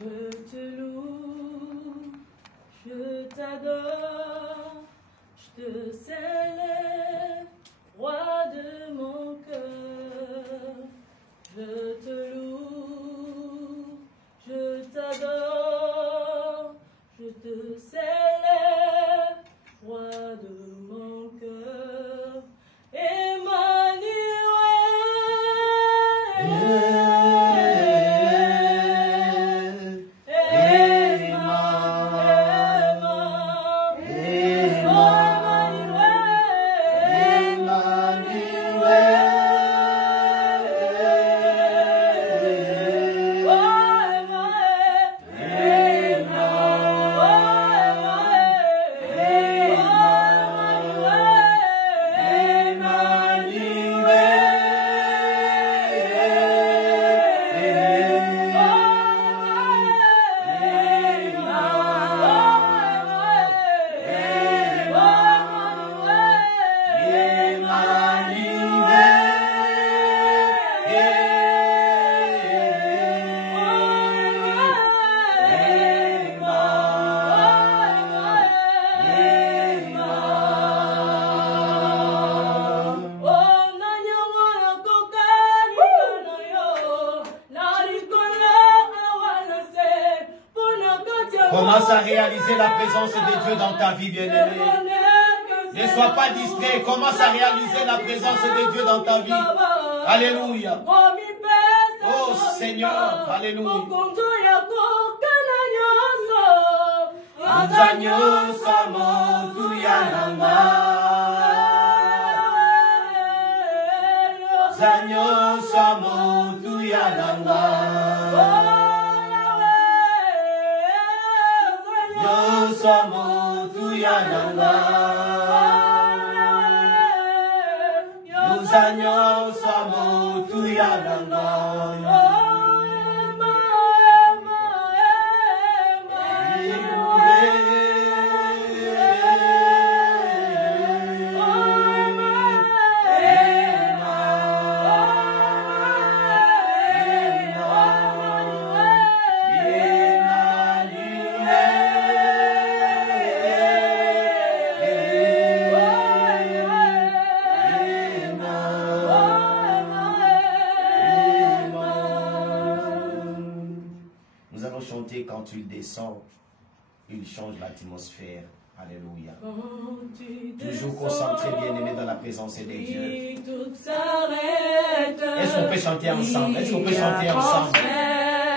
Je te loue, je t'adore, je te célèbre, roi de mon cœur. Je te loue, je t'adore, je te célèbre, roi de mon cœur. Emmanuel. Commence à réaliser la présence de Dieu dans ta vie, bien-aimé. Ne sois pas distrait. Commence à réaliser la présence de Dieu dans ta vie. Alléluia. Oh Seigneur, alléluia. Quand tu descends, il change l'atmosphère. Alléluia. Toujours concentré, bien-aimé, dans la présence de Dieu. Est-ce qu'on peut chanter ensemble? Est-ce qu'on peut chanter ensemble?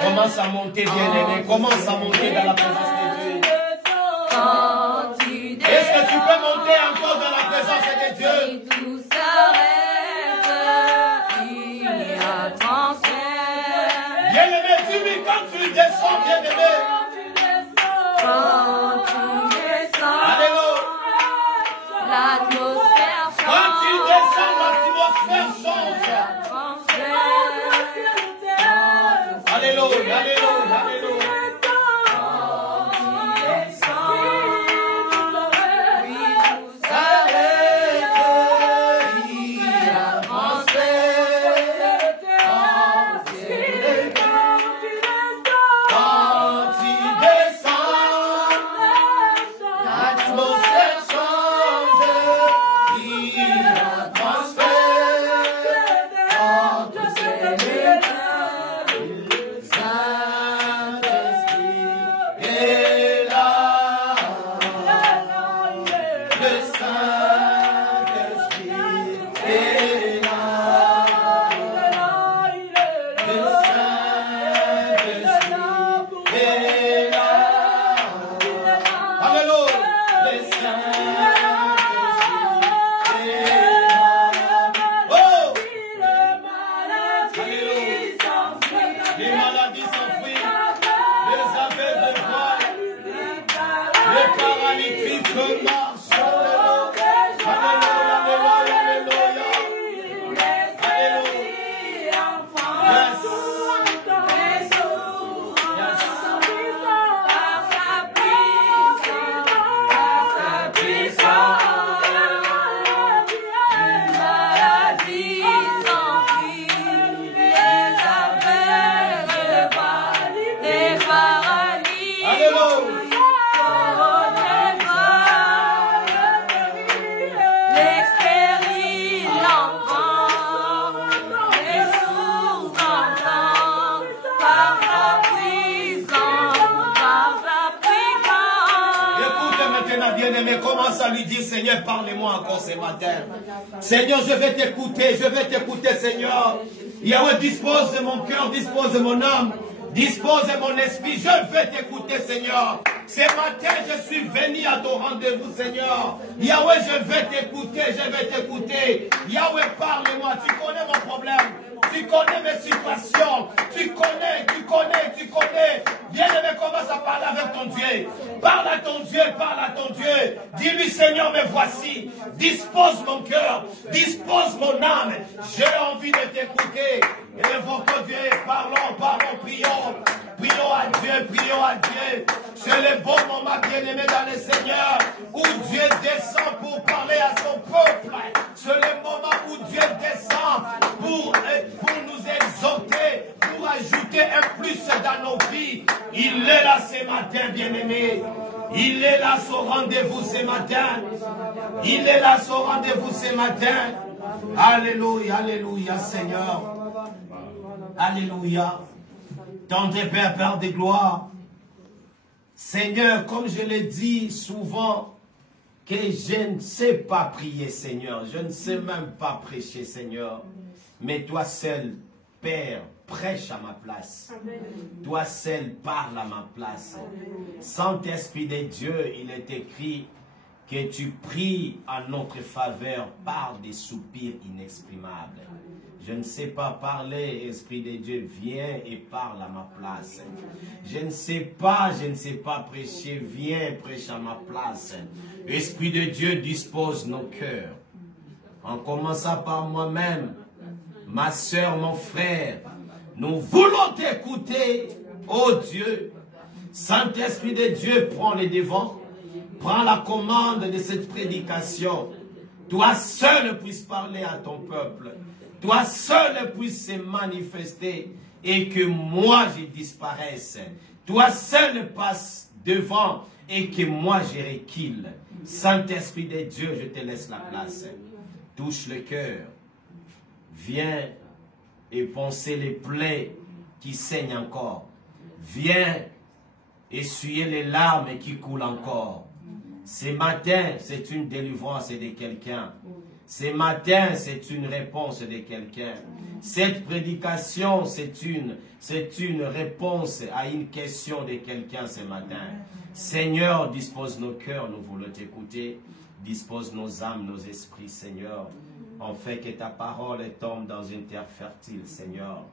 Commence à monter, bien-aimé. Commence à monter dans la présence de Dieu. Est-ce que tu peux monter encore dans la présence de Dieu? Bien-aimé, dis-lui quand tu descends, bien-aimé. Alléluia. L'atmosphère change. Quand tu descends, l'atmosphère change. Alléluia, alléluia, alléluia. Eva. bien-aimé, commence à lui dire, Seigneur, parlez-moi encore ce matin. Seigneur, je vais t'écouter, Seigneur. Yahweh, dispose de mon cœur, dispose de mon âme, dispose de mon esprit. Je vais t'écouter, Seigneur. Ce matin, je suis venu à ton rendez-vous, Seigneur. Yahweh, je vais t'écouter. Yahweh, parle-moi. Tu connais mon problème. Tu connais mes situations. Tu connais. Bien-aimé, commence à parler avec ton Dieu. Parle à ton Dieu. Dis-lui, Seigneur, me voici. Dispose mon cœur. Dispose mon âme. J'ai envie de t'écouter. Évoquons Dieu. Parlons, prions. Prions à Dieu. C'est le bon moment, bien-aimé, dans le Seigneur, où Dieu descend pour parler à son peuple. C'est le moment où Dieu descend pour nous exhorter, pour ajouter un plus dans nos vies. Il est là ce matin, bien-aimé. Il est là son rendez-vous ce matin. Alléluia, Seigneur. Alléluia. Tendre Père de gloire. Seigneur, comme je l'ai dit souvent, que je ne sais pas prier, Seigneur. Je ne sais même pas prêcher, Seigneur. Mais toi seul, Père, prêche à ma place. Amen. Toi seul, parle à ma place. Saint-Esprit de Dieu, il est écrit que tu pries en notre faveur par des soupirs inexprimables. Je ne sais pas parler, Esprit de Dieu, viens et parle à ma place. Je ne sais pas prêcher, viens prêche à ma place. Esprit de Dieu, dispose nos cœurs. En commençant par moi-même, ma soeur, mon frère, nous voulons t'écouter, oh Dieu. Saint-Esprit de Dieu, prends les devants, prends la commande de cette prédication. Toi seul puisses parler à ton peuple. Toi seul puisses se manifester et que moi je disparaisse. Toi seul passe devant et que moi je recule. Saint-Esprit de Dieu, je te laisse la place. Touche le cœur. Viens et poncer les plaies qui saignent encore. Viens essuyer les larmes qui coulent encore. Ce matin, c'est une délivrance de quelqu'un. Ce matin, c'est une réponse de quelqu'un. Cette prédication, c'est une réponse à une question de quelqu'un ce matin. Seigneur, dispose nos cœurs, nous voulons t'écouter. Dispose nos âmes, nos esprits, Seigneur. En fait que ta parole tombe dans une terre fertile, Seigneur.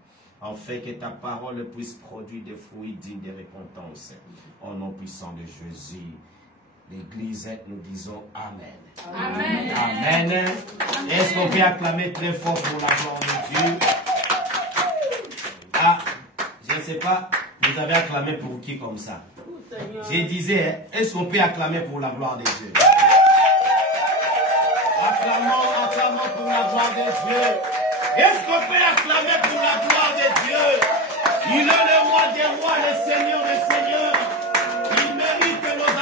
En fait que ta parole puisse produire des fruits dignes de repentance. Au nom puissant de Jésus. L'Église, nous disons Amen. Amen. Amen. Est-ce qu'on peut acclamer très fort pour la gloire de Dieu? Ah, je ne sais pas, vous avez acclamé pour qui comme ça? Je disais, est-ce qu'on peut acclamer pour la gloire de Dieu? Acclamons pour la gloire de Dieu. Est-ce qu'on peut acclamer pour la gloire de Dieu? Il est le roi des rois, le Seigneur des seigneurs. Il mérite nos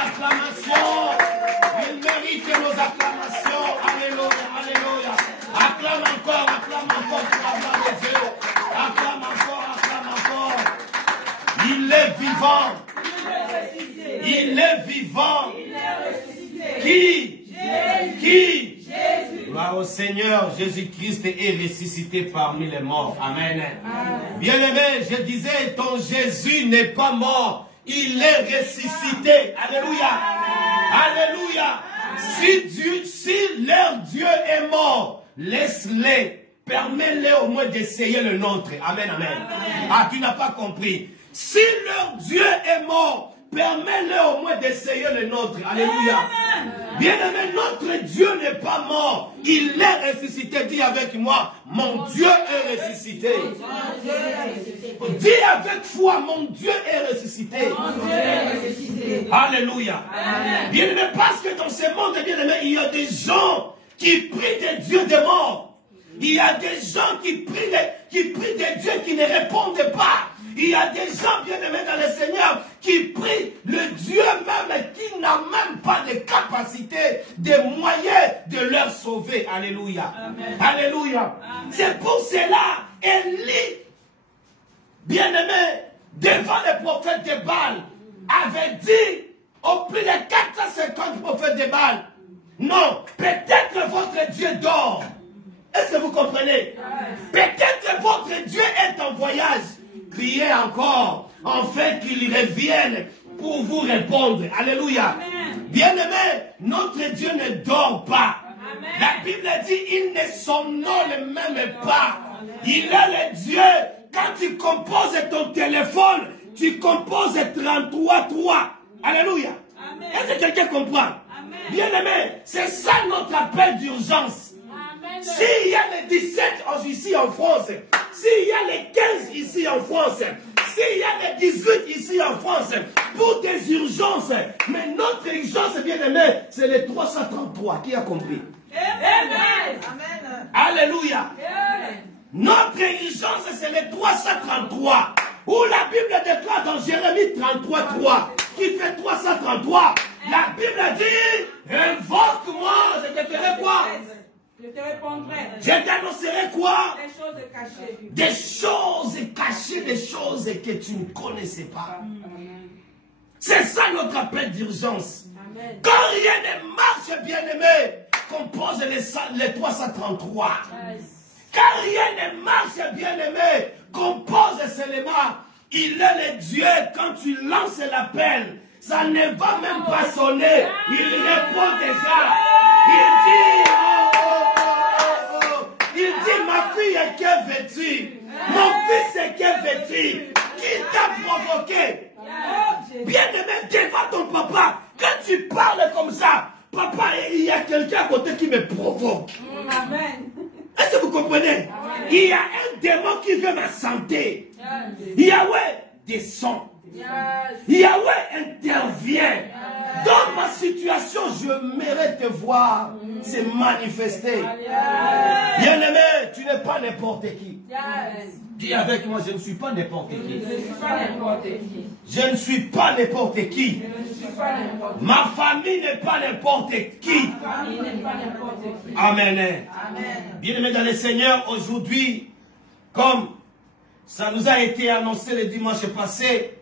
acclamations. Alléluia, alléluia. Acclame encore pour la gloire de Dieu. Acclame encore. Il est vivant. Qui? Jésus. Gloire au Seigneur, Jésus-Christ est ressuscité parmi les morts. Amen. Bien-aimé, je disais, ton Jésus n'est pas mort. Il est ressuscité. Alléluia. Alléluia. Si leur Dieu est mort, laisse-les. Permets-les au moins d'essayer le nôtre. Amen, amen. Ah, tu n'as pas compris. Si leur Dieu est mort, permets-le au moins d'essayer le nôtre. Alléluia. Bien-aimé, notre Dieu n'est pas mort. Il est ressuscité. Dis avec moi, mon Dieu est ressuscité. Dis avec foi, mon Dieu est ressuscité. Alléluia. Bien-aimé, parce que dans ce monde, bien-aimé, il y a des gens qui prient des dieux des morts. Il y a des gens qui prient des dieux qui ne répondent pas. Il y a des gens bien-aimés dans le Seigneur qui prient le Dieu même qui n'a même pas de capacité, de moyens de leur sauver. Alléluia. Amen. Alléluia. C'est pour cela, Élie, bien-aimé, devant les prophètes de Baal, avait dit au plus de 400 150 prophètes de Baal. Non, peut-être votre Dieu dort. Est-ce que vous comprenez? Peut-être votre Dieu est en voyage. Priez encore, afin qu'il revienne pour vous répondre. Alléluia. Bien-aimé, notre Dieu ne dort pas. Amen. La Bible dit, il ne somnole même pas. Il est le Dieu. Quand tu composes ton téléphone, tu composes 33.3. Alléluia. Est-ce que quelqu'un comprend? Bien-aimé, c'est ça notre appel d'urgence. S'il y a les 17 ici en France, s'il y a les 15 ici en France, s'il y a les 18 ici en France, pour des urgences, mais notre urgence, bien-aimé, c'est les 333. Qui a compris? Amen. Alléluia. Notre urgence, c'est les 333. Où la Bible déclare dans Jérémie 33.3, qui fait 333, la Bible dit, invoque-moi, je te ferai quoi? Je te répondrai. Je t'annoncerai quoi? Des choses cachées. Des choses cachées, des choses que tu ne connaissais pas. C'est ça notre appel d'urgence. Quand rien ne marche, bien-aimé, compose les 333. Quand rien ne marche, bien-aimé, compose seulement. Il est le Dieu, quand tu lances l'appel, ça ne va même pas sonner. Il répond déjà. Il dit, ma fille est que vêtue. Mon fils est que vêtu. Qui t'a provoqué? Bien-aimé, devant ton papa, quand tu parles comme ça, papa, il y a quelqu'un à côté qui me provoque. Amen. Est-ce que vous comprenez? Il y a un démon qui veut ma santé. Yahweh descend. Yahweh intervient. Dans ma situation, je mérite de voir se manifester. Bien-aimé, tu n'es pas n'importe qui. Dis avec moi, je ne suis pas n'importe qui. Je ne suis pas n'importe qui. Ma famille n'est pas n'importe qui. Amen. Bien-aimé dans le Seigneur, aujourd'hui, comme ça nous a été annoncé le dimanche passé,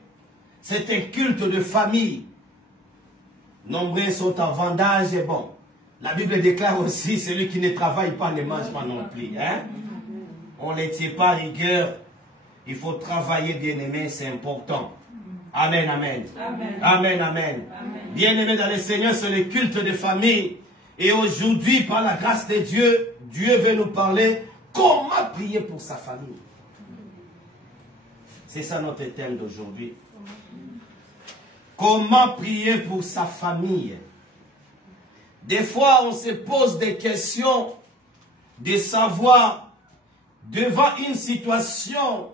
c'est un culte de famille. Nombreux sont en vendage et bon. La Bible déclare aussi, celui qui ne travaille pas ne mange pas non plus. Hein? On ne tient pas rigueur. Il faut travailler, bien-aimé, c'est important. Amen, amen. Amen, amen. Bien-aimé dans le Seigneur, c'est le culte de famille. Et aujourd'hui, par la grâce de Dieu, Dieu veut nous parler comment prier pour sa famille. C'est ça notre thème d'aujourd'hui. Comment prier pour sa famille? Des fois, on se pose des questions de savoir, devant une situation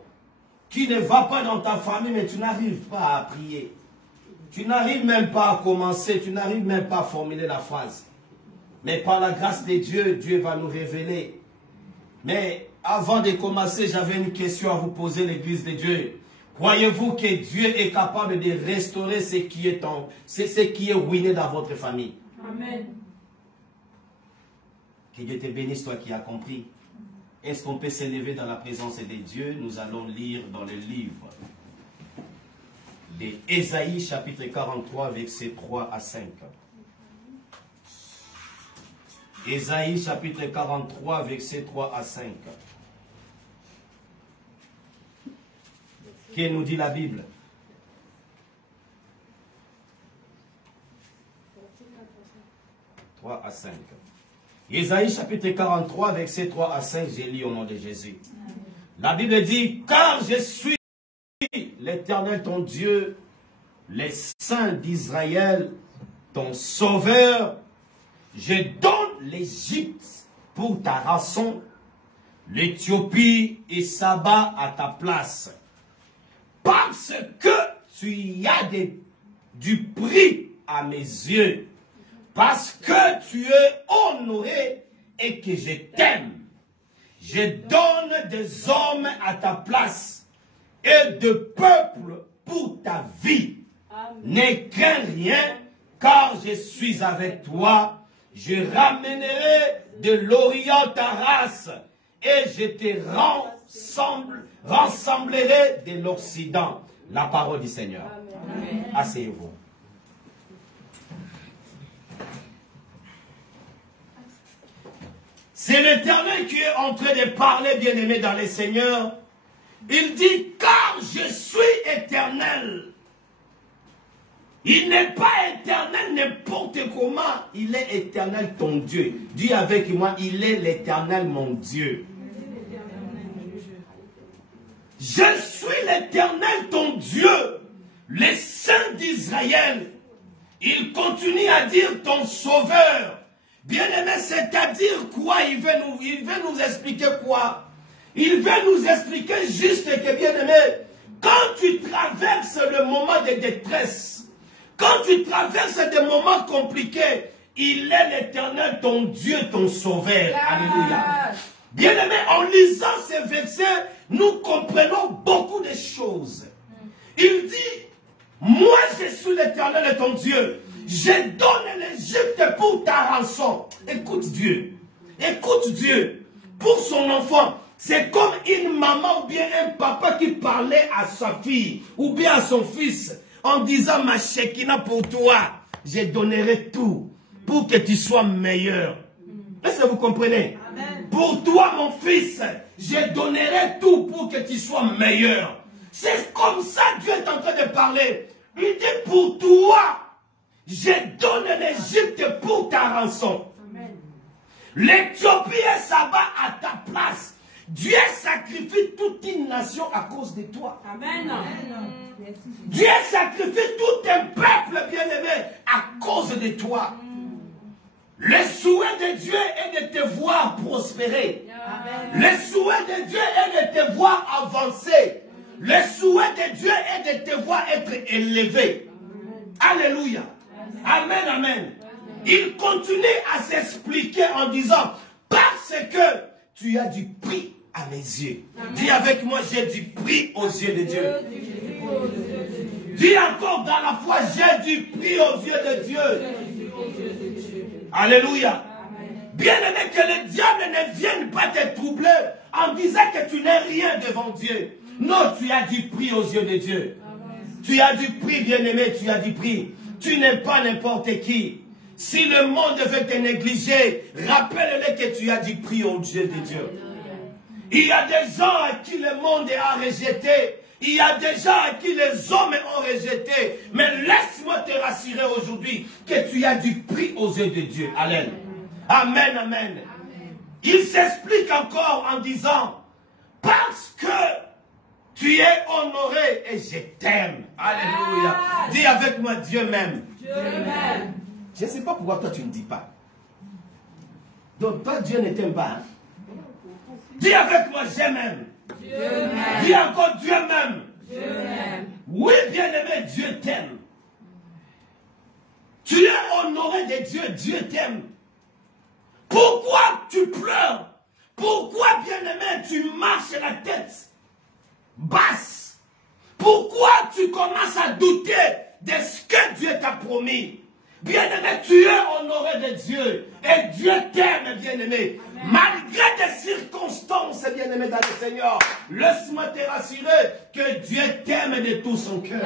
qui ne va pas dans ta famille, mais tu n'arrives pas à prier. Tu n'arrives même pas à commencer, tu n'arrives même pas à formuler la phrase. Mais par la grâce de Dieu, Dieu va nous révéler. Mais avant de commencer, j'avais une question à vous poser, l'Église de Dieu. Croyez-vous que Dieu est capable de restaurer ce qui est ruiné dans votre famille? Amen. Que Dieu te bénisse, toi qui as compris. Est-ce qu'on peut s'élever dans la présence de Dieu? Nous allons lire dans le livre d'Ésaïe, chapitre 43, versets 3 à 5. Ésaïe, chapitre 43, versets 3 à 5. Que nous dit la Bible? « 3 à 5. Ésaïe chapitre 43, verset 3 à 5, j'ai lu au nom de Jésus. La Bible dit, « Car je suis l'Éternel ton Dieu, les saints d'Israël, ton sauveur. Je donne l'Égypte pour ta rançon, l'Éthiopie et Saba à ta place. Parce que tu y as du prix à mes yeux, parce que tu es honoré et que je t'aime. Je donne des hommes à ta place et de peuple pour ta vie. Ne crains rien, car je suis avec toi. Je ramènerai de l'Orient ta race et je te rassemblerai de l'Occident. La parole du Seigneur. Asseyez-vous. C'est l'Éternel qui est en train de parler, bien-aimé, dans les seigneurs. Il dit, car je suis éternel. Il n'est pas éternel n'importe comment. Il est éternel ton Dieu. Dis avec moi, il est l'éternel mon Dieu. Je suis l'éternel ton Dieu, le Saint d'Israël. Il continue à dire ton sauveur. Bien-aimé, c'est-à-dire quoi? Il veut nous expliquer quoi? Il veut nous expliquer juste que, bien-aimé, quand tu traverses le moment de détresse, quand tu traverses des moments compliqués, il est l'Éternel, ton Dieu, ton sauveur. Alléluia. Bien-aimé, en lisant ces versets, nous comprenons beaucoup de choses. Il dit, moi je suis l'Éternel de ton Dieu. Je donne l'Égypte pour ta rançon. Écoute Dieu. Écoute Dieu. Pour son enfant. C'est comme une maman ou bien un papa qui parlait à sa fille ou bien à son fils en disant, ma Shekinah, pour toi, je donnerai tout pour que tu sois meilleur. Est-ce que vous comprenez? Amen. Pour toi, mon fils, je donnerai tout pour que tu sois meilleur. C'est comme ça Dieu est en train de parler. Il dit, pour toi, je donne l'Égypte pour ta rançon. L'Éthiopie et Saba à ta place. Dieu sacrifie toute une nation à cause de toi. Amen. Dieu sacrifie tout un peuple bien-aimé à cause de toi. Le souhait de Dieu est de te voir prospérer. Amen. Le souhait de Dieu est de te voir avancer. Le souhait de Dieu est de te voir être élevé. Amen. Alléluia. Amen, amen. Il continue à s'expliquer en disant, parce que tu as du prix à mes yeux. Amen. Dis avec moi, j'ai du prix aux yeux de Dieu. Dis encore dans la foi, j'ai du prix aux yeux de Dieu. Alléluia. Bien-aimé, que le diable ne vienne pas te troubler en disant que tu n'es rien devant Dieu. Non, tu as du prix aux yeux de Dieu. Tu as du prix, bien-aimé, tu as du prix. Tu n'es pas n'importe qui. Si le monde veut te négliger, rappelle-le que tu as du prix aux yeux de Dieu. Il y a des gens à qui le monde a rejeté. Il y a des gens à qui les hommes ont rejeté. Mais laisse-moi te rassurer aujourd'hui que tu as du prix aux yeux de Dieu. Amen. Amen, amen. Il s'explique encore en disant, parce que tu es honoré et je t'aime. Alléluia. Dis avec moi, Dieu m'aime. Dieu m'aime. Je ne sais pas pourquoi toi tu ne dis pas. Donc toi Dieu ne t'aime pas. Hein? Dis avec moi, je m'aime. Dis encore, Dieu m'aime. Oui, bien-aimé, Dieu t'aime. Tu es honoré de Dieu, Dieu t'aime. Pourquoi tu pleures? Pourquoi, bien-aimé, tu marches la tête basse? Pourquoi tu commences à douter de ce que Dieu t'a promis? Bien-aimé, tu es honoré de Dieu. Et Dieu t'aime, bien-aimé. Malgré des circonstances, bien-aimé dans le Seigneur, laisse-moi te rassurer que Dieu t'aime de tout son cœur.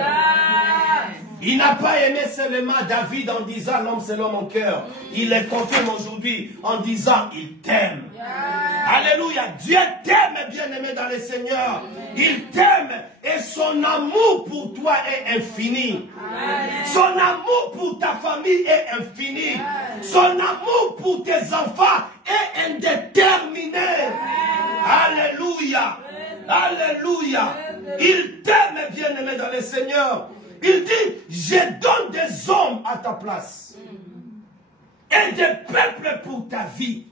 Il n'a pas aimé seulement David en disant l'homme selon mon cœur. Il le confirme aujourd'hui en disant il t'aime. Alléluia. Dieu t'aime, bien-aimé dans le Seigneur. Il t'aime et son amour pour toi est infini. Son amour pour ta famille est infini. Son amour pour tes enfants est indéterminé. Alléluia. Alléluia. Il t'aime, bien-aimé dans le Seigneur. Il dit, je donne des hommes à ta place. Et des peuples pour ta vie.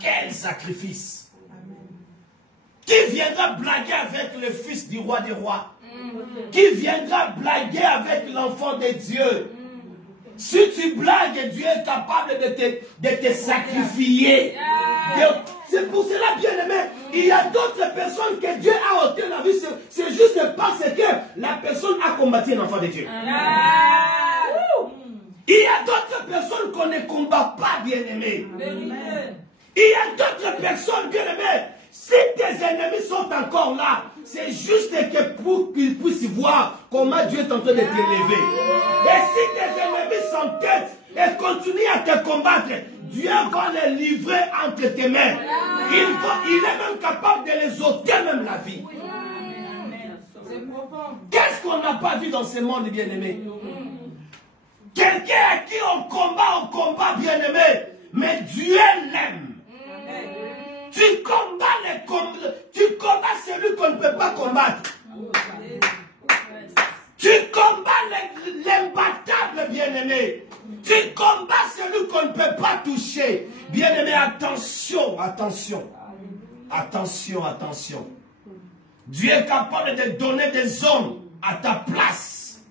Quel sacrifice. Qui viendra blaguer avec le fils du roi des rois? Qui viendra blaguer avec l'enfant de Dieu? Si tu blagues, Dieu est capable de te sacrifier. C'est pour cela, bien aimé, il y a d'autres personnes que Dieu a ôté la vie. C'est juste parce que la personne a combattu un enfant de Dieu. Il y a d'autres personnes qu'on ne combat pas, bien aimé. Il y a d'autres personnes, bien aimées. Si tes ennemis sont encore là, c'est juste que pour qu'ils puissent voir comment Dieu est en train de t'élever. Et si tes ennemis s'entêtent et continuent à te combattre, Dieu va les livrer entre tes mains. Il est même capable de les ôter même la vie. Qu'est-ce qu'on n'a pas vu dans ce monde, bien-aimé? Quelqu'un à qui on combat, bien-aimé, mais Dieu l'aime. Tu combats celui qu'on ne peut pas combattre. Tu combats l'imbattable, bien-aimé. Tu combats celui qu'on ne peut pas toucher. Bien-aimé, attention, attention. Attention, attention. Dieu est capable de donner des hommes à ta place.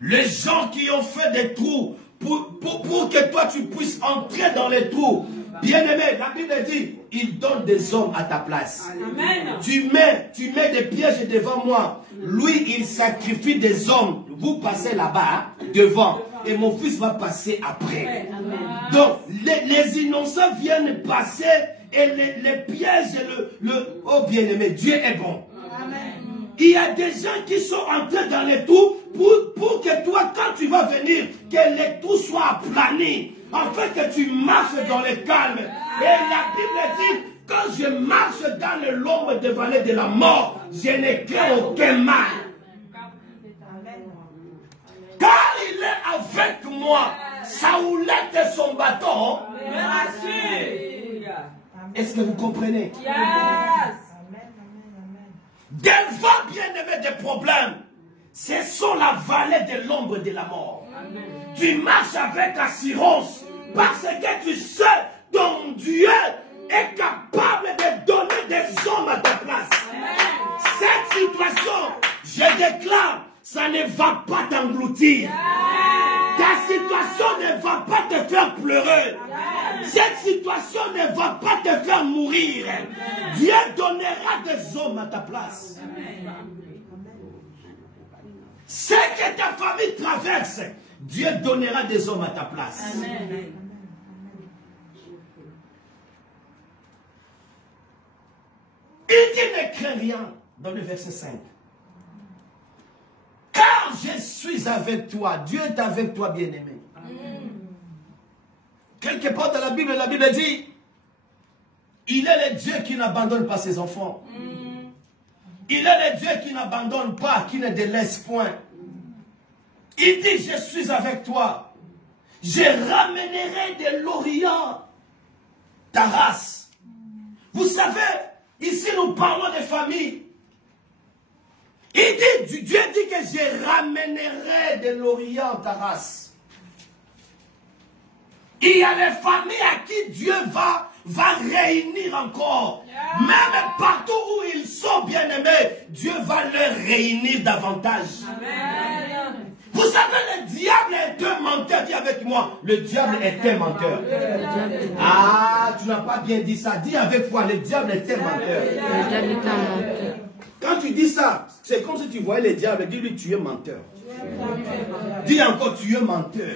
Les gens qui ont fait des trous pour que toi tu puisses entrer dans les trous. Bien-aimé, la Bible dit, il donne des hommes à ta place. Amen. Tu mets des pièges devant moi. Lui, il sacrifie des hommes. Vous passez là-bas, devant. Et mon fils va passer après. Amen. Donc, les innocents viennent passer. Et les pièges, oh bien-aimé, Dieu est bon. Amen. Il y a des gens qui sont entrés dans les trous pour que toi, quand tu vas venir, que les trous soient aplanis. En fait, que tu marches dans le calme. Et la Bible dit, quand je marche dans l'ombre de vallée de la mort, je n'ai craint aucun mal. Car il est avec moi, sa houlette et son bâton. Est-ce que vous comprenez? Devant, bien-aimé, des problèmes, ce sont la vallée de l'ombre de la mort. Amen. Tu marches avec assurance parce que tu sais ton Dieu est capable de donner des hommes à ta place. Amen. Cette situation, je déclare, ça ne va pas t'engloutir. Ta situation ne va pas te faire pleurer. Amen. Cette situation ne va pas te faire mourir. Amen. Dieu donnera des hommes à ta place. Amen. Ce que ta famille traverse, Dieu donnera des hommes à ta place. Amen. Il dit ne crains rien dans le verset 5. Car je suis avec toi. Dieu est avec toi, bien-aimé. Quelque part dans la Bible dit, il est le Dieu qui n'abandonne pas ses enfants. Il est le Dieu qui n'abandonne pas, qui ne délaisse point. Il dit, je suis avec toi. Je ramènerai de l'Orient ta race. Vous savez, ici nous parlons de famille. Il dit, Dieu dit que je ramènerai de l'Orient ta race. Il y a les familles à qui Dieu va réunir encore. Yeah. Même partout où ils sont bien-aimés, Dieu va les réunir davantage. Amen. Vous savez, le diable est un menteur. Dis avec moi, le diable est un menteur. Ah, tu n'as pas bien dit ça. Dis avec moi, le diable est un menteur. Le diable est un menteur. Quand tu dis ça, c'est comme si tu voyais le diable. Dis-lui, tu es menteur. Dis encore, tu es menteur.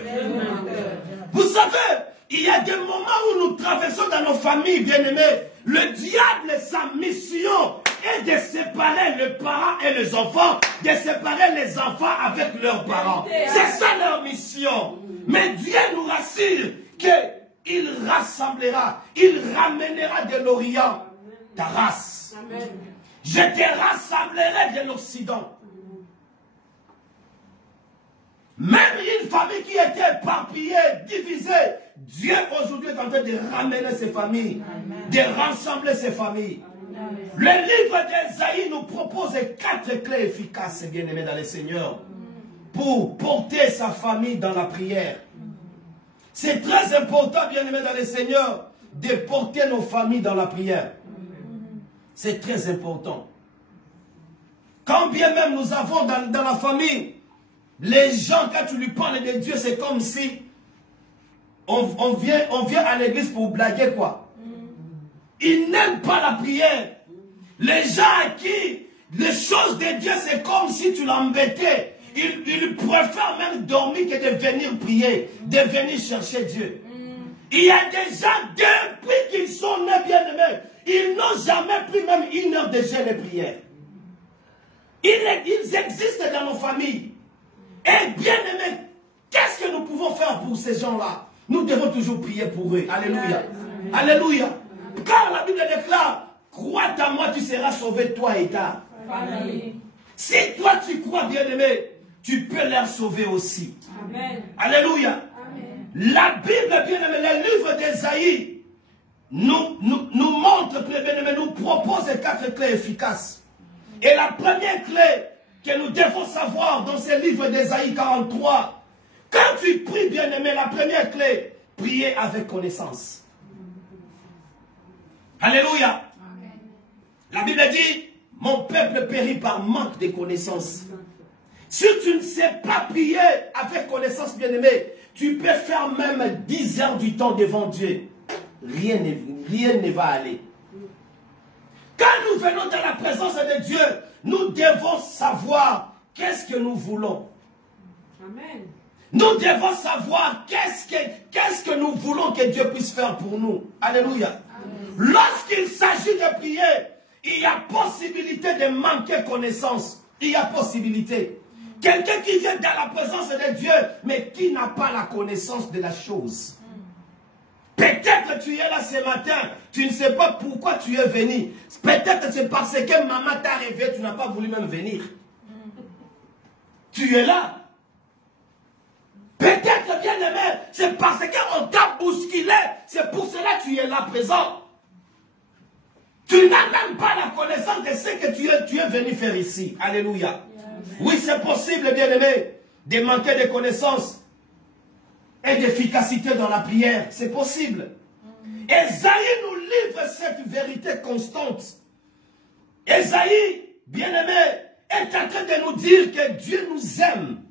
Vous savez, il y a des moments où nous traversons dans nos familles, bien-aimés. Le diable, sa mission est de séparer les parents et les enfants, de séparer les enfants avec leurs parents. C'est ça leur mission. Mais Dieu nous rassure qu'il rassemblera, il ramènera de l'Orient ta race. Je te rassemblerai de l'Occident. Même une famille qui était éparpillée, divisée, Dieu aujourd'hui est en train de ramener ses familles, de rassembler ses familles. Le livre d'Ésaïe nous propose 4 clés efficaces, bien-aimés dans le Seigneur, pour porter sa famille dans la prière. C'est très important, bien-aimés dans le Seigneur, de porter nos familles dans la prière. C'est très important. Quand bien même nous avons dans la famille, les gens, quand tu lui parles de Dieu, c'est comme si on vient à l'église pour blaguer, quoi. Ils n'aiment pas la prière. Les gens à qui les choses de Dieu, c'est comme si tu l'embêtais. Ils préfèrent même dormir que de venir prier, de venir chercher Dieu. Il y a des gens, depuis qu'ils sont nés bien-aimés, ils n'ont jamais pris même 1 heure de jeûne et prière. Ils existent dans nos familles. Et bien aimés, qu'est-ce que nous pouvons faire pour ces gens-là? Nous devons toujours prier pour eux. Alléluia. Alléluia. Car la Bible déclare, crois en moi, tu seras sauvé, toi et ta famille. Si toi tu crois, bien-aimé, tu peux les sauver aussi. Amen. Alléluia. Amen. La Bible, bien-aimé, le livre d'Ésaïe nous montre, bien-aimé, nous propose 4 clés efficaces. Et la première clé que nous devons savoir dans ce livre d'Ésaïe 43, quand tu pries, bien-aimé, la première clé, prier avec connaissance. Alléluia. Amen. La Bible dit, mon peuple périt par manque de connaissances. Si tu ne sais pas prier avec connaissance, bien-aimé, tu peux faire même 10 heures du temps devant Dieu. Rien ne va aller. Quand nous venons dans la présence de Dieu, nous devons savoir qu'est-ce que nous voulons. Amen. Nous devons savoir qu'est-ce que nous voulons que Dieu puisse faire pour nous. Alléluia. Lorsqu'il s'agit de prier, il y a possibilité de manquer connaissance. Il y a possibilité. Quelqu'un qui vient dans la présence de Dieu, mais qui n'a pas la connaissance de la chose. Peut-être tu es là ce matin, tu ne sais pas pourquoi tu es venu. Peut-être c'est parce que maman t'a rêvé, tu n'as pas voulu même venir. Tu es là. Peut-être, bien aimé, c'est parce qu'on t'a bousculé. C'est pour cela que tu es là présent. Tu n'as même pas la connaissance de ce que tu es venu faire ici. Alléluia. Oui, c'est possible, bien aimé, de manquer de connaissances et d'efficacité dans la prière. C'est possible. Ésaïe nous livre cette vérité constante. Ésaïe, bien aimé, est en train de nous dire que Dieu nous aime.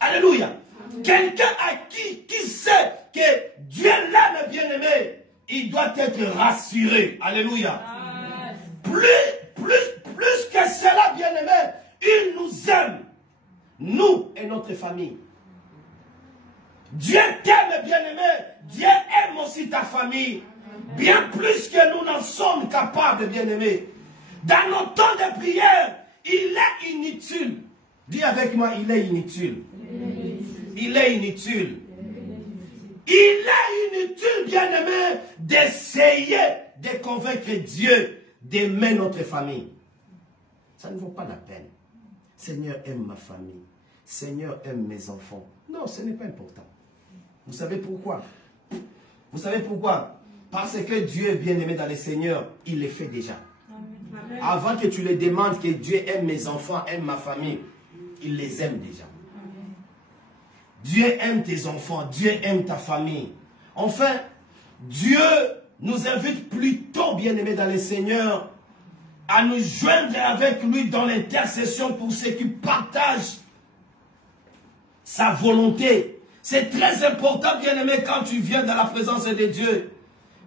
Alléluia. Quelqu'un à qui sait que Dieu l'aime, bien aimé, il doit être rassuré. Alléluia. Plus que cela, bien aimé, il nous aime. Nous et notre famille. Dieu t'aime, bien aimé. Dieu aime aussi ta famille. Bien plus que nous n'en sommes capables, bien aimé. Dans nos temps de prière, il est inutile. Dis avec moi, il est inutile. Il est inutile. Il est inutile, bien-aimé, d'essayer de convaincre Dieu d'aimer notre famille. Ça ne vaut pas la peine. Seigneur aime ma famille. Seigneur aime mes enfants. Non, ce n'est pas important. Vous savez pourquoi? Vous savez pourquoi? Parce que Dieu est bien-aimé dans le Seigneur. Il le fait déjà. Amen. Avant que tu le demandes que Dieu aime mes enfants, aime ma famille, il les aime déjà. Dieu aime tes enfants, Dieu aime ta famille. Enfin, Dieu nous invite plutôt, bien-aimés dans le Seigneur, à nous joindre avec lui dans l'intercession pour ceux qui partagent sa volonté. C'est très important, bien-aimé, quand tu viens dans la présence de Dieu.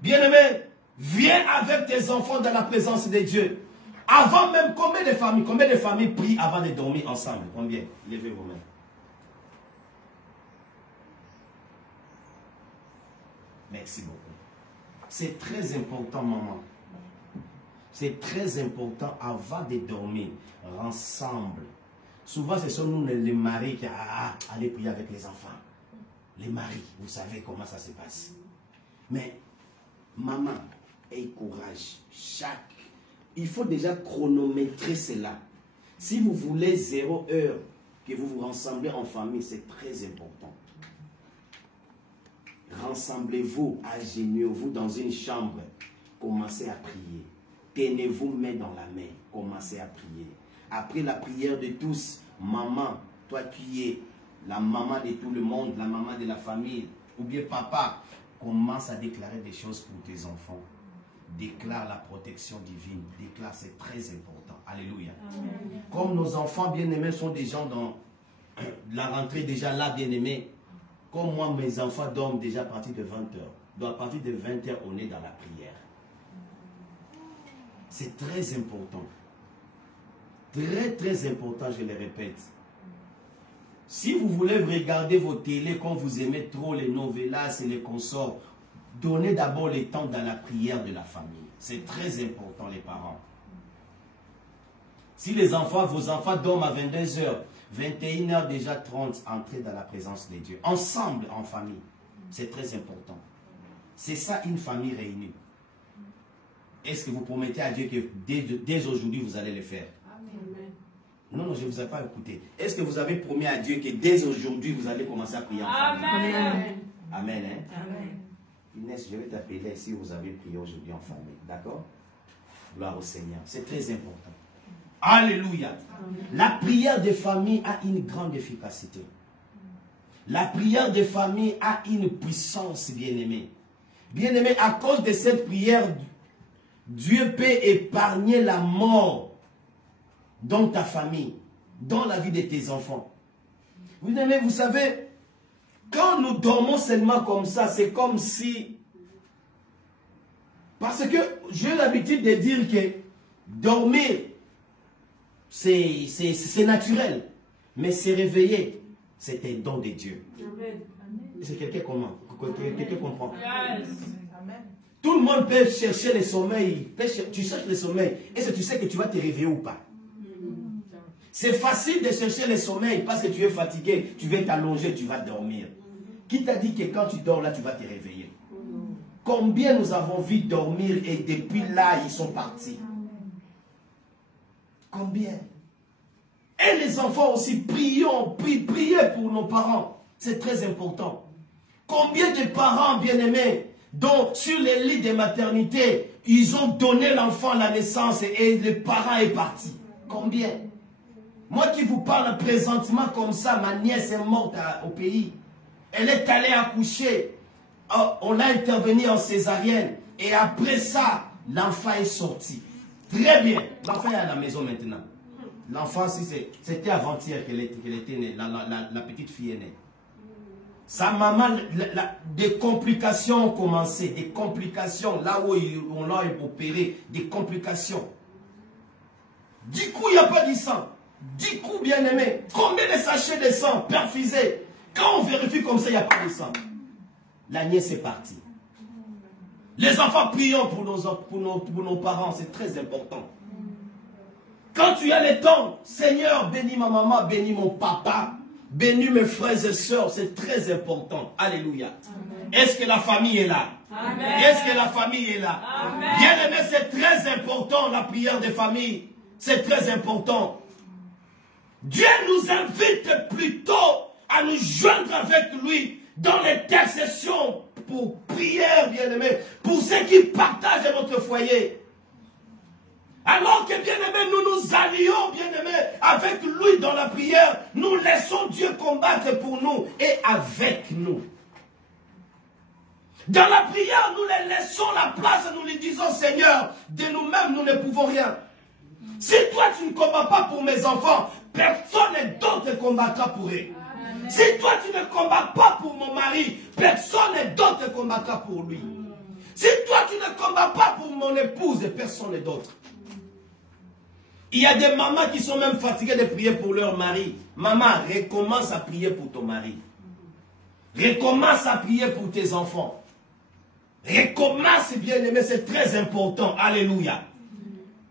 Bien-aimé, viens avec tes enfants dans la présence de Dieu. Avant même, combien de familles prient avant de dormir ensemble? Combien? Levez vos mains. Merci beaucoup. C'est très important, maman. C'est très important avant de dormir ensemble. Souvent, ce sont nous les maris qui allez prier avec les enfants. Les maris, vous savez comment ça se passe. Mais, maman, aie courage. Il faut déjà chronométrer cela. Si vous voulez 0 heure que vous vous rassemblez en famille, c'est très important. Rassemblez-vous, agenouillez-vous dans une chambre, commencez à prier. Tenez-vous main dans la main, commencez à prier. Après la prière de tous, maman, toi qui es la maman de tout le monde, la maman de la famille, ou bien papa, commence à déclarer des choses pour tes enfants. Déclare la protection divine, déclare, c'est très important. Alléluia. Amen. Comme nos enfants bien-aimés sont des gens dans la rentrée déjà là, bien-aimés, comme moi, mes enfants dorment déjà à partir de 20h. Donc à partir de 20h, on est dans la prière. C'est très important. Très, très important, je le répète. Si vous voulez regarder vos télés, quand vous aimez trop les novelas et les consorts, donnez d'abord le temps dans la prière de la famille. C'est très important, les parents. Si les enfants, vos enfants dorment à 22h, 21h déjà 30, entrez dans la présence de Dieu. Ensemble, en famille. C'est très important. C'est ça une famille réunie. Est-ce que vous promettez à Dieu que dès aujourd'hui vous allez le faire? Amen. Non, non, je ne vous ai pas écouté. Est-ce que vous avez promis à Dieu que dès aujourd'hui vous allez commencer à prier en famille? Amen. Amen. Hein? Amen. Inès, je vais t'appeler si vous avez prié aujourd'hui en famille. D'accord? Gloire au Seigneur. C'est très important. Alléluia. La prière de famille a une grande efficacité. La prière de famille a une puissance, bien-aimé. Bien-aimé, à cause de cette prière, Dieu peut épargner la mort dans ta famille, dans la vie de tes enfants. Bien-aimé, vous savez, quand nous dormons seulement comme ça, c'est comme si... Parce que j'ai l'habitude de dire que dormir, c'est naturel. Mais se réveiller, c'est un don de Dieu. C'est quelqu'un comment? Quelqu'un comprend? Yes. Tout le monde peut chercher le sommeil. Tu cherches le sommeil. Est-ce que tu sais que tu vas te réveiller ou pas? C'est facile de chercher le sommeil parce que tu es fatigué. Tu vas t'allonger, tu vas dormir. Qui t'a dit que quand tu dors là, tu vas te réveiller? Combien nous avons vu dormir et depuis là, ils sont partis? Combien? Et les enfants aussi, priez pour nos parents. C'est très important. Combien de parents bien-aimés, dont sur les lits de maternité, ils ont donné l'enfant à la naissance et le parent est parti? Combien? Moi qui vous parle présentement comme ça, ma nièce est morte au pays. Elle est allée accoucher. On a intervenu en césarienne. Et après ça, l'enfant est sorti. Très bien. L'enfant est à la maison maintenant. L'enfant, c'était avant-hier qu'elle était née. La petite fille est née. Sa maman, des complications ont commencé. Des complications, là où on l'a opéré. Des complications. Du coup, il n'y a pas de sang. Du coup, bien aimé, combien de sachets de sang perfusés? Quand on vérifie comme ça, il n'y a pas de sang. La nièce est partie. Les enfants, prions pour nos parents, c'est très important. Quand tu as le temps, Seigneur, bénis ma maman, bénis mon papa, bénis mes frères et sœurs, c'est très important. Alléluia. Est-ce que la famille est là? Est-ce que la famille est là? Bien aimé, c'est très important, la prière des familles. C'est très important. Dieu nous invite plutôt à nous joindre avec lui dans l'intercession pour prière, bien-aimé, pour ceux qui partagent notre foyer. Alors que, bien-aimé, nous nous allions, bien-aimé, avec lui dans la prière, nous laissons Dieu combattre pour nous et avec nous. Dans la prière, nous les laissons la place et nous lui disons, Seigneur, de nous-mêmes, nous ne pouvons rien. Si toi, tu ne combats pas pour mes enfants, personne d'autre ne combattra pour eux. Amen. Si toi, tu ne combats pas pour mon mari, personne d'autre ne combattra pour lui. Si toi, tu ne combats pas pour mon épouse, personne d'autre. Il y a des mamans qui sont même fatiguées de prier pour leur mari. Maman, recommence à prier pour ton mari. Recommence à prier pour tes enfants. Recommence, bien-aimé, c'est très important. Alléluia.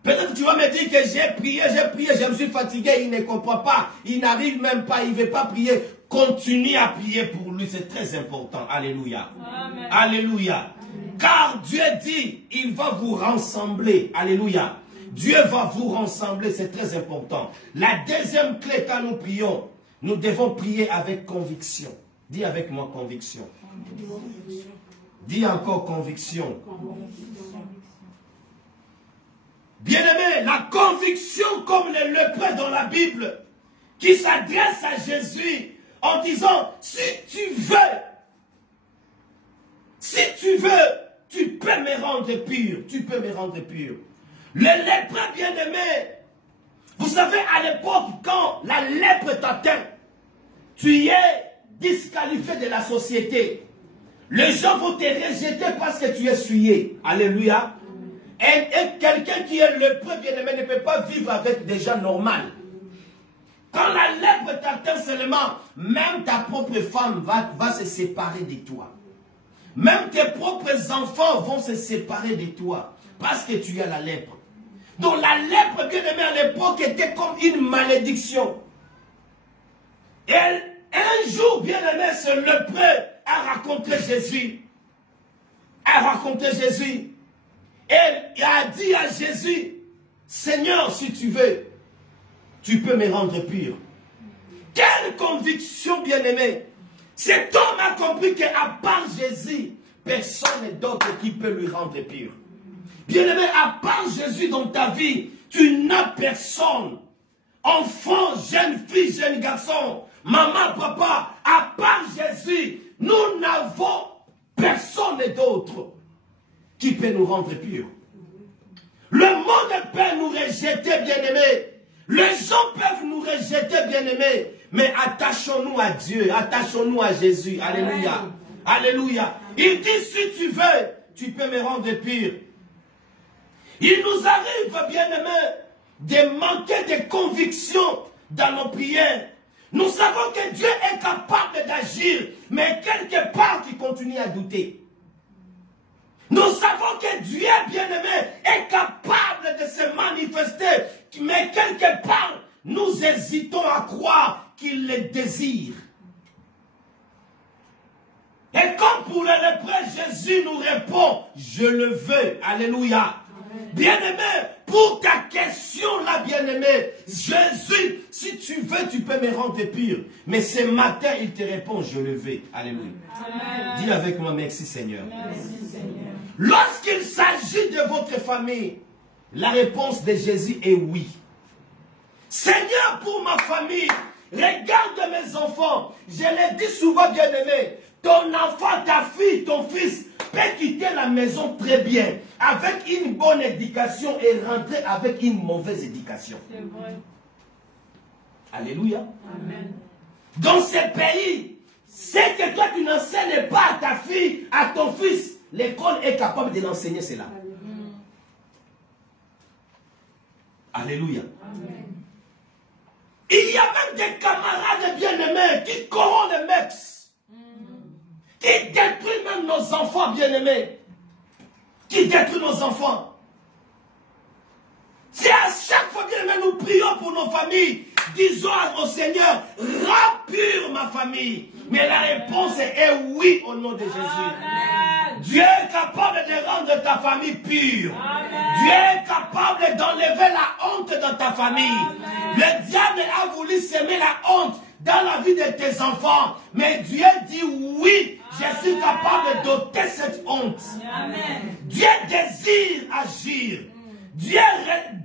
Peut-être que tu vas me dire que j'ai prié, je me suis fatigué, il ne comprend pas, il n'arrive même pas, il ne veut pas prier. Continue à prier pour lui, c'est très important. Alléluia. Amen. Alléluia. Amen. Car Dieu dit, il va vous rassembler. Alléluia. Dieu va vous rassembler, c'est très important. La deuxième clé quand nous prions, nous devons prier avec conviction. Dis avec moi conviction. Dis encore conviction. Bien-aimé, la conviction comme les lépreux dans la Bible, qui s'adresse à Jésus en disant, si tu veux, tu peux me rendre pur, tu peux me rendre pur. Le lépreux bien-aimé, vous savez, à l'époque, quand la lèpre t'atteint, tu es disqualifié de la société. Les gens vont te rejeter parce que tu es souillé. Alléluia. Et quelqu'un qui est lépreux, bien-aimé, ne peut pas vivre avec des gens normaux. Quand la lèpre t'atteint seulement, même ta propre femme va se séparer de toi. Même tes propres enfants vont se séparer de toi. Parce que tu as la lèpre. Donc la lèpre, bien-aimé, à l'époque, était comme une malédiction. Et un jour, bien-aimé, ce lépreux a rencontré Jésus. Elle a rencontré Jésus. Elle a dit à Jésus, Seigneur, si tu veux, tu peux me rendre pur. Quelle conviction, bien-aimé. Cet homme a compris qu'à part Jésus, personne d'autre qui peut lui rendre pur. Bien-aimé, à part Jésus dans ta vie, tu n'as personne. Enfant, jeune fille, jeune garçon, maman, papa, à part Jésus, nous n'avons personne d'autre qui peut nous rendre purs. Le monde peut nous rejeter, bien-aimés. Les gens peuvent nous rejeter, bien-aimés. Mais attachons-nous à Dieu, attachons-nous à Jésus. Alléluia. Alléluia. Il dit, si tu veux, tu peux me rendre pur. Il nous arrive, bien-aimés, de manquer de conviction dans nos prières. Nous savons que Dieu est capable d'agir, mais quelque part, tu continues à douter. Nous savons que Dieu, bien-aimé, est capable de se manifester, mais quelque part, nous hésitons à croire qu'il le désire. Et comme pour le lépreux, Jésus nous répond, je le veux. Alléluia. Bien-aimé, pour ta question là, bien-aimé, Jésus, si tu veux, tu peux me rendre pur. Mais ce matin, il te répond, je le veux. Alléluia. Amen. Dis avec moi, merci Seigneur. Merci Seigneur. Lorsqu'il s'agit de votre famille, la réponse de Jésus est oui. Seigneur, pour ma famille, regarde mes enfants. Je l'ai dit souvent, bien-aimé, ton enfant, ta fille, ton fils peut quitter la maison très bien, avec une bonne éducation et rentrer avec une mauvaise éducation. C'est vrai. Alléluia. Amen. Dans ce pays, c'est que toi tu n'enseignes pas à ta fille, à ton fils, l'école est capable de l'enseigner cela. Alléluia. Amen. Il y a même des camarades bien-aimés qui corrompent les mecs, qui détruisent même nos enfants bien-aimés, qui détruisent nos enfants. C'est à chaque fois bien-aimés, nous prions pour nos familles, disons au Seigneur, rends pure ma famille. Mais la réponse est oui au nom de Jésus. Amen. Dieu est capable de rendre ta famille pure. Amen. Dieu est capable d'enlever la honte dans ta famille. Amen. Le diable a voulu semer la honte dans la vie de tes enfants. Mais Dieu dit oui, je suis capable d'ôter cette honte. Amen. Dieu désire agir. Dieu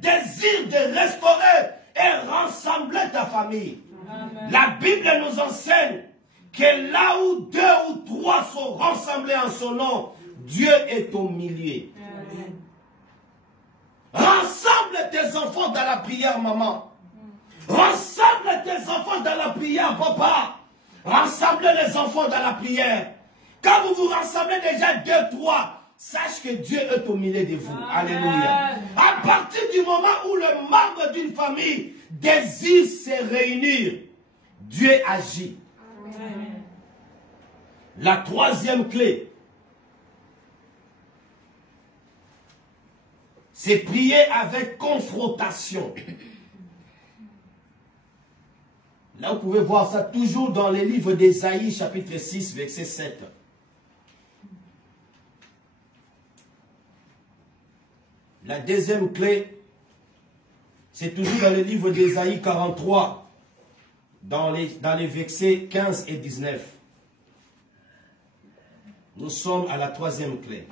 désire de restaurer et rassembler ta famille. Amen. La Bible nous enseigne que là où 2 ou 3 sont rassemblés en son nom, Dieu est au milieu. Amen. Rassemble tes enfants dans la prière, maman. Rassemble tes enfants dans la prière, papa. Rassemble les enfants dans la prière. Quand vous vous rassemblez déjà 2, 3, sache que Dieu est au milieu de vous. Amen. Alléluia. À partir du moment où le membre d'une famille désire se réunir, Dieu agit. Amen. La 3e clé, c'est prier avec confrontation. Là, vous pouvez voir ça toujours dans les livres d'Ésaïe, chapitre 6, verset 7. La 2e clé, c'est toujours dans le livre d'Ésaïe 43, dans les versets 15 et 19. Nous sommes à la 3e clé.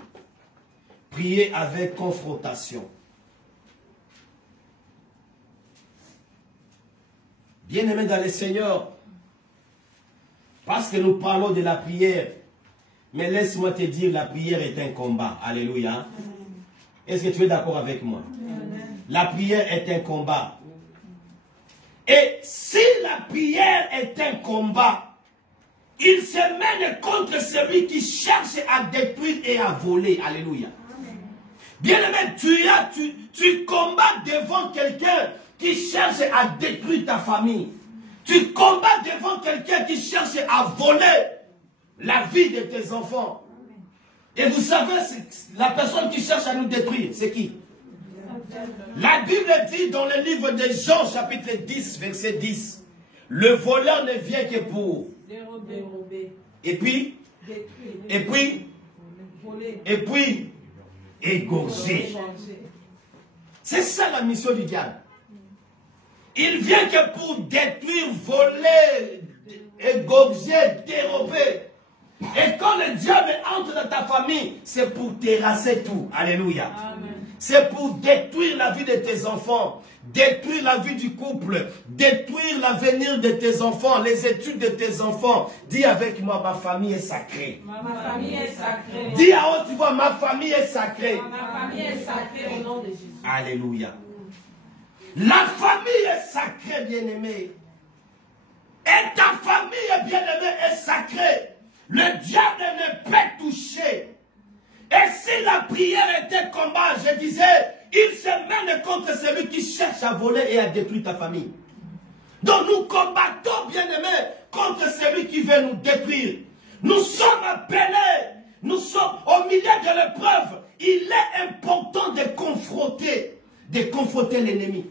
Prier avec confrontation. Bien-aimés dans le Seigneur, parce que nous parlons de la prière, mais laisse-moi te dire, la prière est un combat. Alléluia. Est-ce que tu es d'accord avec moi? La prière est un combat. Et si la prière est un combat, il se mène contre celui qui cherche à détruire et à voler. Alléluia. Bien-aimé, tu combats devant quelqu'un qui cherche à détruire ta famille. Tu combats devant quelqu'un qui cherche à voler la vie de tes enfants. Et vous savez, la personne qui cherche à nous détruire, c'est qui? La Bible dit dans le livre de Jean, chapitre 10, verset 10, le voleur ne vient que pour dérober. Et puis, Et puis, égorger. C'est ça la mission du diable. Il vient que pour détruire, voler, égorger, dérober. Et quand le diable entre dans ta famille, c'est pour terrasser tout. Alléluia. C'est pour détruire la vie de tes enfants, détruire la vie du couple, détruire l'avenir de tes enfants, les études de tes enfants. Dis avec moi, ma famille est sacrée. Ma famille est sacrée. Dis à haute voix, ma famille est sacrée. Ma famille est sacrée au nom de Jésus. Alléluia. La famille est sacrée, bien-aimée. Et ta famille, bien-aimée, est sacrée. Le diable ne peut toucher. Et si la prière était combat, je disais, il se mène contre celui qui cherche à voler et à détruire ta famille. Donc nous combattons, bien-aimés, contre celui qui veut nous détruire. Nous sommes appelés, nous sommes au milieu de l'épreuve. Il est important de confronter l'ennemi.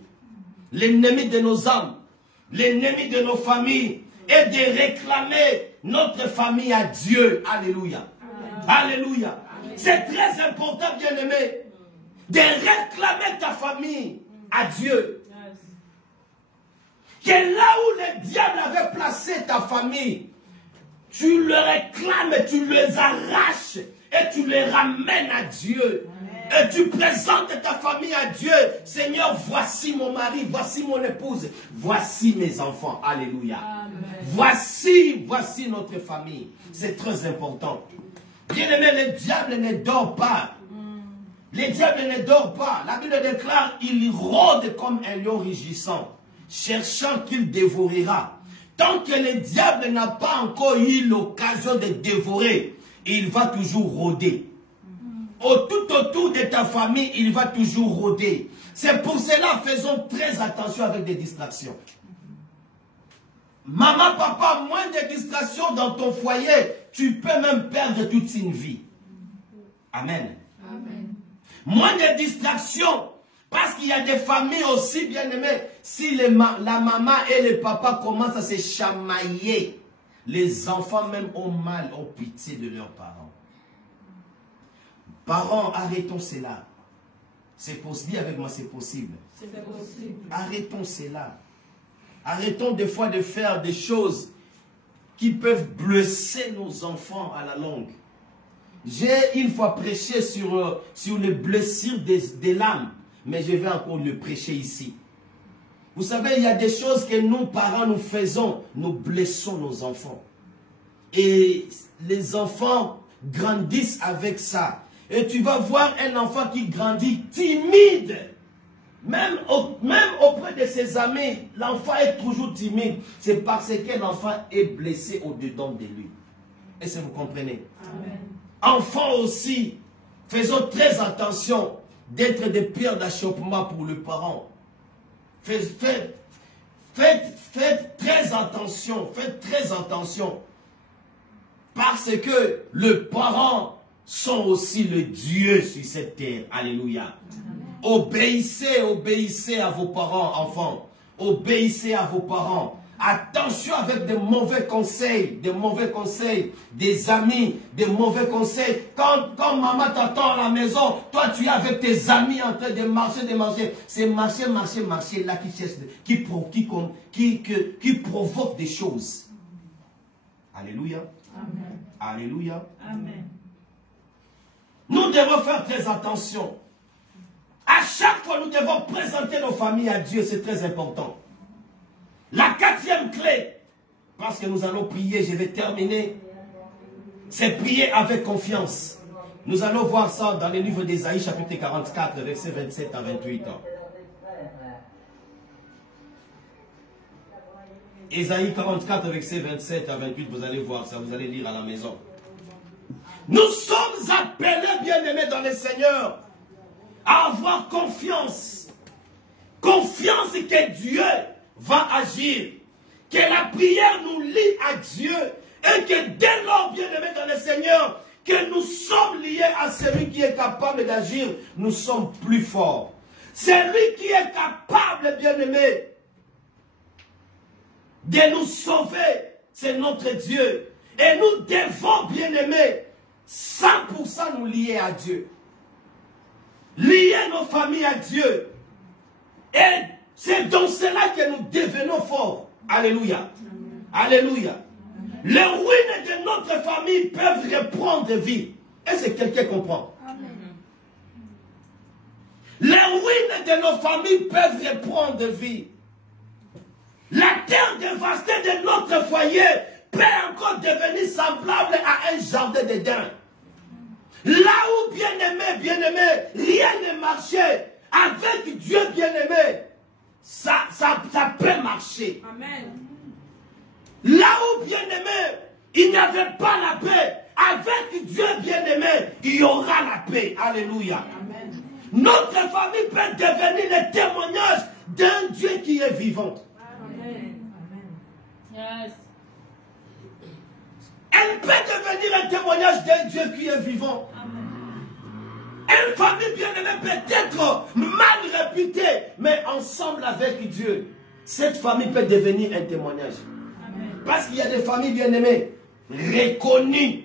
L'ennemi de nos âmes, l'ennemi de nos familles, et de réclamer notre famille à Dieu. Alléluia. Alléluia. C'est très important, bien-aimé, de réclamer ta famille à Dieu. Que là où le diable avait placé ta famille, tu le réclames, tu les arraches et tu les ramènes à Dieu. Et tu présentes ta famille à Dieu. Seigneur, voici mon mari, voici mon épouse, voici mes enfants. Alléluia. Voici notre famille. C'est très important. Bien-aimé, le diable ne dort pas. Le diable ne dort pas. La Bible déclare, il rôde comme un lion rugissant, cherchant qu'il dévorera. Tant que le diable n'a pas encore eu l'occasion de dévorer, il va toujours rôder. Tout autour de ta famille, il va toujours rôder. C'est pour cela, faisons très attention avec des distractions. Maman, papa, moins de distractions dans ton foyer, tu peux même perdre toute une vie. Amen. Amen. Moins de distractions, parce qu'il y a des familles aussi, bien aimées, si la maman et le papa commencent à se chamailler, les enfants même ont mal, ont pitié de leurs parents. Parents, arrêtons cela. C'est possible, dis avec moi, c'est possible. C'est possible. Arrêtons cela. Arrêtons des fois de faire des choses qui peuvent blesser nos enfants à la longue. J'ai une fois prêché sur les blessures des l'âme, mais je vais encore le prêcher ici. Vous savez, il y a des choses que nous, parents, nous faisons, nous blessons nos enfants. Et les enfants grandissent avec ça. Et tu vas voir un enfant qui grandit timide. Même auprès de ses amis, l'enfant est toujours timide. C'est parce que l'enfant est blessé au-dedans de lui. Est-ce que vous comprenez? Amen. Enfants aussi, faisons très attention d'être des pierres d'achoppement pour le parent. Faites très attention, faites très attention. Parce que le parent sont aussi le Dieu sur cette terre. Alléluia. Obéissez, obéissez à vos parents, enfants. Obéissez à vos parents. Attention avec de mauvais conseils, des amis, des mauvais conseils. Quand maman t'attend à la maison, toi tu es avec tes amis en train de marcher. C'est marcher là qui provoque des choses. Alléluia. Amen. Alléluia. Amen. Nous devons faire très attention. À chaque fois, nous devons présenter nos familles à Dieu. C'est très important. La quatrième clé, parce que nous allons prier, je vais terminer, c'est prier avec confiance. Nous allons voir ça dans le livre d'Ésaïe, chapitre 44, versets 27 à 28. Ésaïe 44, versets 27 à 28, vous allez voir ça, vous allez lire à la maison. Nous sommes appelés, bien-aimés dans le Seigneur, à avoir confiance. Confiance que Dieu va agir. Que la prière nous lie à Dieu. Et que dès lors, bien-aimés dans le Seigneur, que nous sommes liés à celui qui est capable d'agir, nous sommes plus forts. Celui qui est capable, bien-aimés, de nous sauver, c'est notre Dieu. Et nous devons, bien-aimés, 100% nous lier à Dieu. Lier nos familles à Dieu. Et c'est dans cela que nous devenons forts. Alléluia. Alléluia. Les ruines de notre famille peuvent reprendre vie. Est-ce que quelqu'un comprend? Les ruines de nos familles peuvent reprendre vie. La terre dévastée de notre foyer peut encore devenir semblable à un jardin d'Éden. Là où, bien-aimé, rien ne marchait, avec Dieu, bien-aimé, ça peut marcher. Amen. Là où, bien-aimé, il n'y avait pas la paix, avec Dieu, bien-aimé, il y aura la paix. Alléluia. Amen. Notre famille peut devenir le témoignage d'un Dieu qui est vivant. Amen. Yes. Elle peut devenir un témoignage d'un Dieu qui est vivant. Une famille bien-aimée peut être mal réputée, mais ensemble avec Dieu, cette famille peut devenir un témoignage. Amen. Parce qu'il y a des familles bien-aimées reconnues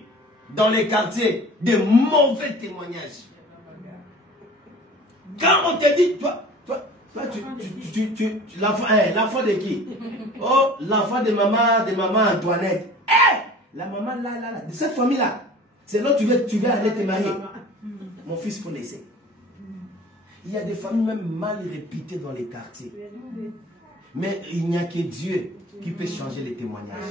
dans les quartiers, de mauvais témoignages. Quand on te dit, toi l'enfant de qui? Oh, l'enfant de maman Antoinette. La maman là, de cette famille-là. C'est là que tu veux aller te marier. Mon fils, il faut laisser. Il y a des familles même mal réputées dans les quartiers. Mais il n'y a que Dieu qui peut changer les témoignages.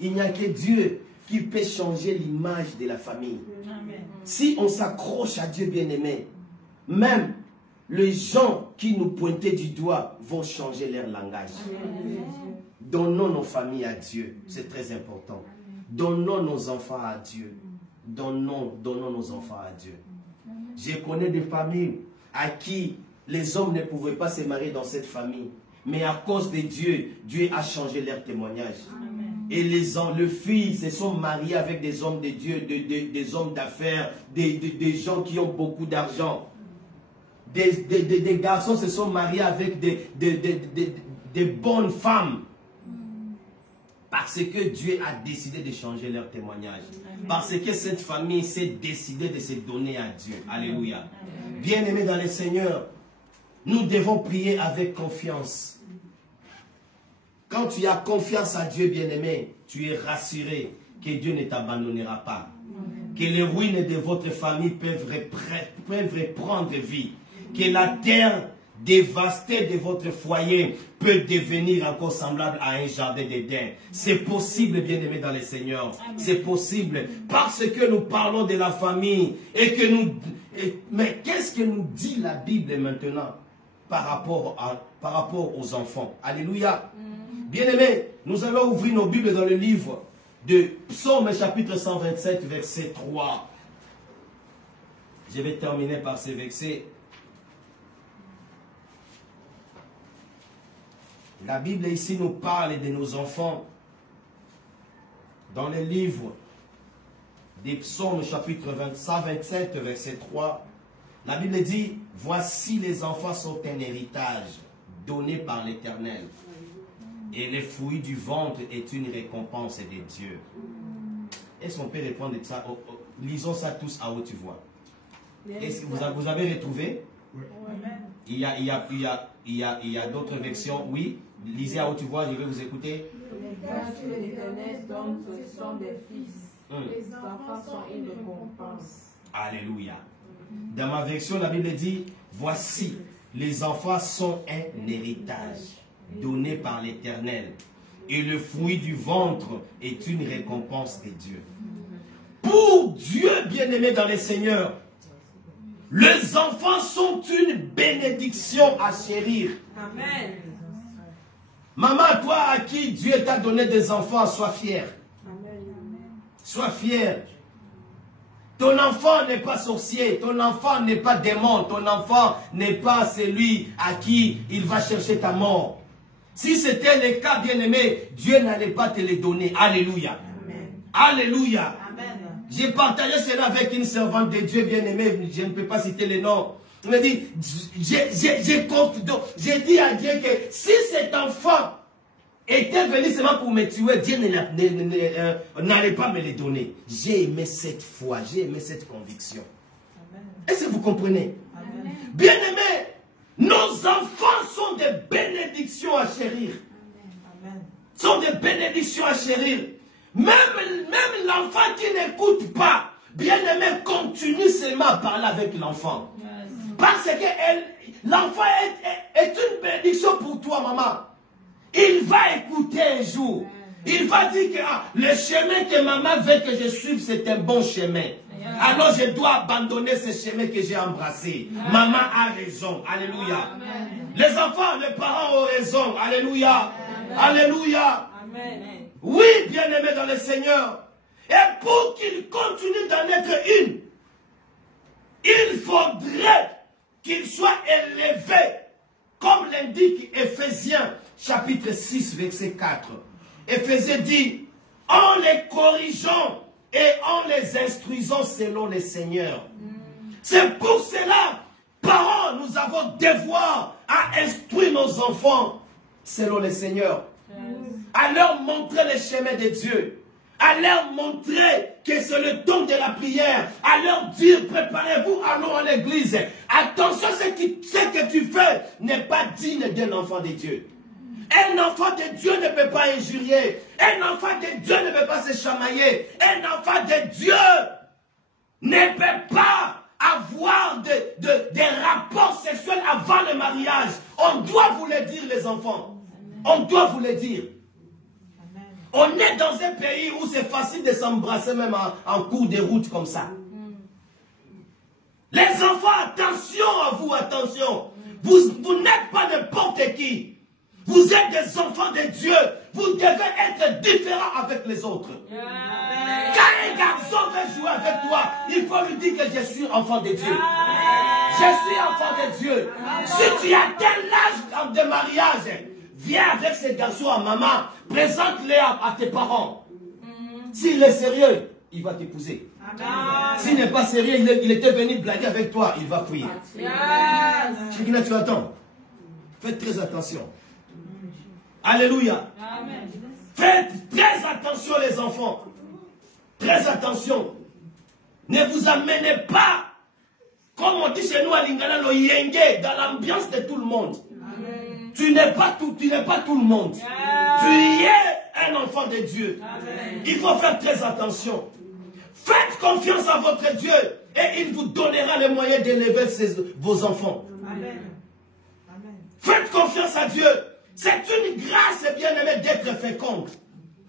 Il n'y a que Dieu qui peut changer l'image de la famille. Si on s'accroche à Dieu bien-aimé, même les gens qui nous pointaient du doigt vont changer leur langage. Donnons nos familles à Dieu. C'est très important. Donnons nos enfants à Dieu. Donnons nos enfants à Dieu. Je connais des familles à qui les hommes ne pouvaient pas se marier dans cette famille. Mais à cause de Dieu, Dieu a changé leur témoignage. Et les filles se sont mariées avec des hommes de Dieu, des hommes d'affaires, des gens qui ont beaucoup d'argent. Des garçons se sont mariés avec des bonnes femmes. Parce que Dieu a décidé de changer leur témoignage. Parce que cette famille s'est décidée de se donner à Dieu. Alléluia. Bien-aimés dans le Seigneur, nous devons prier avec confiance. Quand tu as confiance à Dieu, bien-aimé, tu es rassuré que Dieu ne t'abandonnera pas. Que les ruines de votre famille peuvent reprendre vie. Que la terre dévastée de votre foyer peut devenir encore semblable à un jardin d'Éden. C'est possible, bien-aimé dans le Seigneur. C'est possible. Parce que nous parlons de la famille. Mais qu'est-ce que nous dit la Bible maintenant par rapport aux enfants? Alléluia. Bien-aimé, nous allons ouvrir nos Bibles dans le livre de Psaume chapitre 127, verset 3. Je vais terminer par ces versets. La Bible ici nous parle de nos enfants. Dans le livre des Psaumes chapitre 127, verset 3, la Bible dit, « Voici les enfants sont un héritage donné par l'Éternel. Et les fruits du ventre est une récompense de Dieu. » Est-ce qu'on peut répondre de ça? Lisons ça tous à haute voix. Est-ce que vous avez retrouvé? Oui. Il y a d'autres versions. Oui. Lisez à haute voix, je vais vous écouter. Les grâces que l'Éternel donne, ce sont des fils. Les enfants sont une récompense. Alléluia. Dans ma version, la Bible dit, voici, les enfants sont un héritage donné par l'Éternel. Et le fruit du ventre est une récompense de Dieu. Pour Dieu bien-aimé dans le Seigneur, les enfants sont une bénédiction à chérir. Amen. Maman, toi à qui Dieu t'a donné des enfants, sois fier. Sois fier. Ton enfant n'est pas sorcier, ton enfant n'est pas démon, ton enfant n'est pas celui à qui il va chercher ta mort. Si c'était le cas, bien-aimé, Dieu n'allait pas te les donner. Alléluia. Amen. Alléluia. Amen. J'ai partagé cela avec une servante de Dieu bien-aimée, je ne peux pas citer les noms. Il me dit, j'ai dit à Dieu que si cet enfant était venu seulement pour me tuer, Dieu n'allait pas me les donner. J'ai aimé cette foi, j'ai aimé cette conviction. Est-ce que vous comprenez? Bien-aimés, nos enfants sont des bénédictions à chérir. Sont des bénédictions à chérir. Même l'enfant qui n'écoute pas, bien-aimé, continue seulement à parler avec l'enfant. Parce que l'enfant est une bénédiction pour toi, maman. Il va écouter un jour. Il va dire que le chemin que maman veut que je suive, c'est un bon chemin. Alors je dois abandonner ce chemin que j'ai embrassé. Maman a raison. Alléluia. Les enfants, les parents ont raison. Alléluia. Alléluia. Oui, bien-aimés dans le Seigneur. Et pour qu'il continue d'en être une, il faudrait qu'il soit élevé, comme l'indique Éphésiens chapitre 6, verset 4. Éphésiens dit, en les corrigeant et en les instruisant selon le Seigneur. C'est pour cela, parents, nous avons devoir à instruire nos enfants selon le Seigneur. À leur montrer le chemin de Dieu. À leur montrer que c'est le temps de la prière. À leur dire, préparez-vous, allons à l'église. Attention, ce que tu fais n'est pas digne d'un enfant de Dieu. Un enfant de Dieu ne peut pas injurier. Un enfant de Dieu ne peut pas se chamailler. Un enfant de Dieu ne peut pas avoir des rapports sexuels avant le mariage. On doit vous le dire, les enfants. On doit vous le dire. On est dans un pays où c'est facile de s'embrasser même en cours de route comme ça. Les enfants, attention à vous, attention. Vous n'êtes pas n'importe qui. Vous êtes des enfants de Dieu. Vous devez être différents avec les autres. Quand un garçon veut jouer avec toi, il faut lui dire que je suis enfant de Dieu. Je suis enfant de Dieu. Si tu atteins l'âge de mariage, viens avec ce garçon à maman, présente-les à tes parents. S'il est sérieux, il va t'épouser. S'il n'est pas sérieux, il était venu blaguer avec toi, il va fuir. Chikina, tu attends. Faites très attention. Alléluia. Faites très attention les enfants. Très attention. Ne vous amenez pas, comme on dit chez nous à Lingala, le yenge, dans l'ambiance de tout le monde. Tu n'es pas tout le monde. Tu es un enfant de Dieu. Il faut faire très attention. Faites confiance à votre Dieu et il vous donnera les moyens d'élever vos enfants. Faites confiance à Dieu. C'est une grâce, bien-aimé, d'être féconde.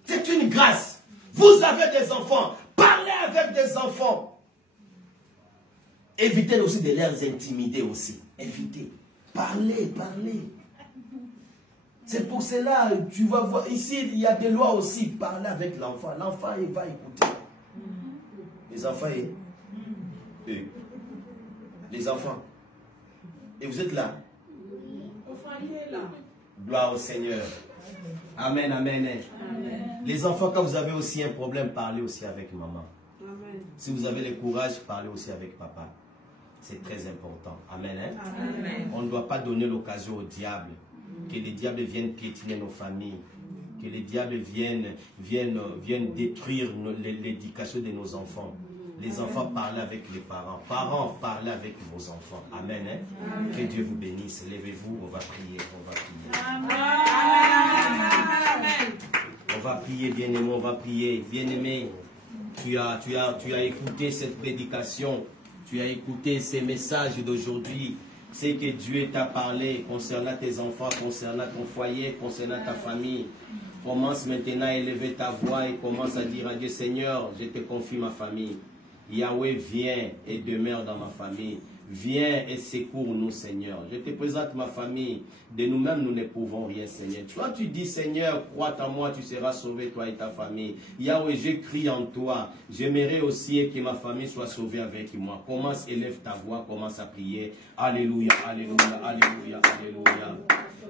C'est une grâce. Vous avez des enfants. Parlez avec des enfants. Évitez aussi de les intimider aussi. Évitez. Parlez. C'est pour cela, tu vas voir, ici, il y a des lois aussi. Parlez avec l'enfant. L'enfant, il va écouter. Les enfants, les enfants. Et vous êtes là? Gloire au Seigneur. Amen, amen. Les enfants, quand vous avez aussi un problème, parlez aussi avec maman. Amen. Si vous avez le courage, parlez aussi avec papa. C'est très important. Amen. Amen. On ne doit pas donner l'occasion au diable. Que les diables viennent piétiner nos familles. Que les diables viennent détruire l'éducation de nos enfants. Les enfants, parlez avec les parents. Parents, parlez avec vos enfants. Amen. Amen. Que Dieu vous bénisse. Levez-vous, on va prier. Amen. On va prier, bien-aimé, on va prier. Bien-aimé, tu as écouté cette prédication. Tu as écouté ces messages d'aujourd'hui. C'est que Dieu t'a parlé concernant tes enfants, concernant ton foyer, concernant ta famille. Commence maintenant à élever ta voix et commence à dire à Dieu, Seigneur, je te confie ma famille. Yahweh, viens et demeure dans ma famille. Viens et secours-nous, Seigneur. Je te présente ma famille. De nous-mêmes, nous ne pouvons rien, Seigneur. Toi, tu dis, Seigneur, crois en moi, tu seras sauvé, toi et ta famille. Yahweh, je crie en toi. J'aimerais aussi que ma famille soit sauvée avec moi. Commence, élève ta voix, commence à prier. Alléluia, alléluia, alléluia, alléluia.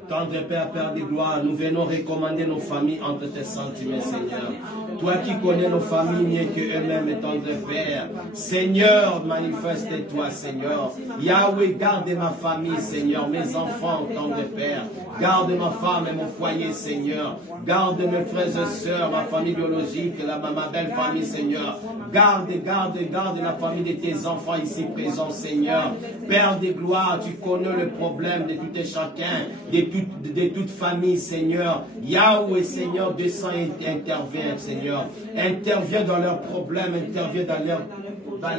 Tendre Père, Père de gloire, nous venons recommander nos familles entre tes sentiments, Seigneur. Toi qui connais nos familles mieux que eux-mêmes, tendre Père. Seigneur, manifeste-toi, Seigneur. Yahweh, garde ma famille, Seigneur. Mes enfants, tendre Père. Garde ma femme et mon foyer, Seigneur. Garde mes frères et sœurs, ma famille biologique, ma belle famille, Seigneur. Garde la famille de tes enfants ici présents, Seigneur. Père de gloire, tu connais le problème de tout et chacun, de toute famille, Seigneur. Yahweh, Seigneur, descend et intervient, Seigneur. Intervient dans leurs problèmes, intervient dans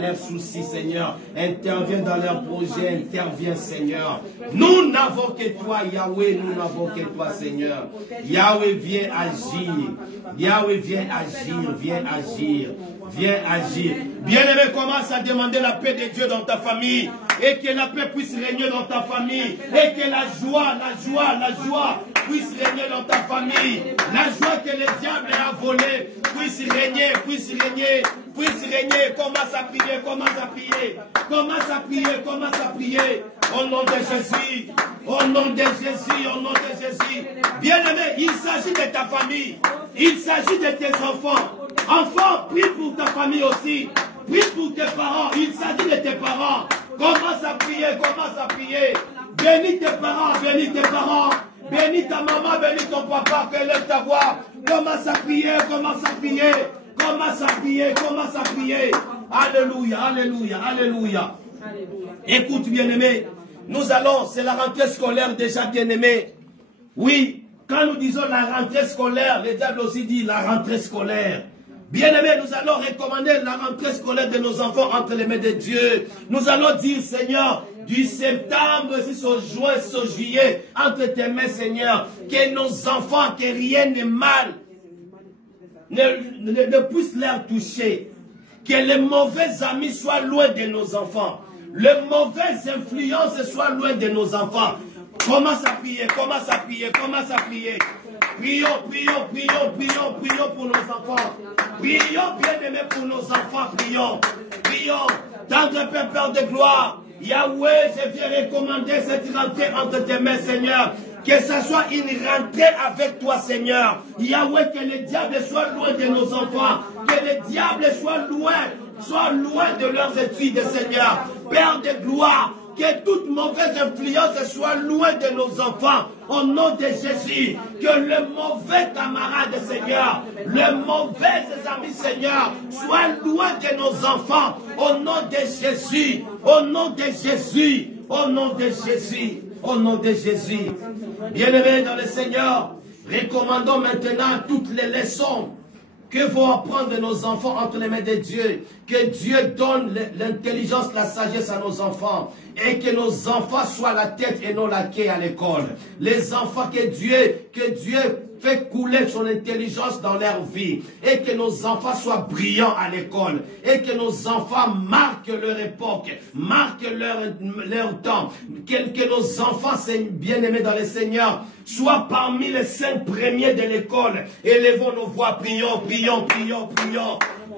leurs soucis, Seigneur. Intervient dans leurs projets, intervient, Seigneur. Nous n'avons que toi, Yahweh, nous n'avons que toi, Seigneur. Yahweh, viens agir. Yahweh, viens agir, viens agir. Viens agir. Bien-aimé, commence à demander la paix de Dieu dans ta famille. Et que la paix puisse régner dans ta famille. Et que la joie puisse régner dans ta famille. La joie que le diable a volée puisse régner. Commence à prier, commence à prier. Au nom de Jésus. Au nom de Jésus. Bien-aimé, il s'agit de ta famille. Il s'agit de tes enfants. Enfants, prie pour ta famille aussi. Prie pour tes parents. Il s'agit de tes parents. Commence à prier. Bénis tes parents. Bénis ta maman, bénis ton papa, que lève ta voix. Commence à prier. Alléluia. Écoute, bien-aimé, c'est la rentrée scolaire déjà, bien-aimé. Oui, quand nous disons la rentrée scolaire, le diable aussi dit la rentrée scolaire. Bien-aimés, nous allons recommander la rentrée scolaire de nos enfants entre les mains de Dieu. Nous allons dire, Seigneur, du septembre jusqu'au juin, jusqu'au juillet, entre tes mains, Seigneur, que nos enfants, que rien de mal ne puisse leur toucher. Que les mauvais amis soient loin de nos enfants. Les mauvaises influences soient loin de nos enfants. Commence à prier. Prions pour nos enfants. Prions, bien-aimés, pour nos enfants. Prions. Tendre Père de gloire. Yahweh, je viens recommander cette rentrée entre tes mains, Seigneur. Que ce soit une rentrée avec toi, Seigneur. Yahweh, que le diable soit loin de nos enfants. Que le diable soit loin de leurs études, Seigneur. Père de gloire, que toute mauvaise influence soit loin de nos enfants. Au nom de Jésus, que le mauvais camarade, Seigneur, le mauvais ami, Seigneur, soit loin de nos enfants. Au nom de Jésus, au nom de Jésus. Bien-aimés dans le Seigneur, recommandons maintenant toutes les leçons que vont apprendre nos enfants entre les mains de Dieu. Que Dieu donne l'intelligence, la sagesse à nos enfants. Et que nos enfants soient la tête et non la queue à l'école. Les enfants que Dieu fait couler son intelligence dans leur vie. Et que nos enfants soient brillants à l'école. Et que nos enfants marquent leur époque. Marquent leur temps. Que nos enfants, bien-aimés dans le Seigneur, soient parmi les 5 premiers de l'école. Élevons nos voix, prions.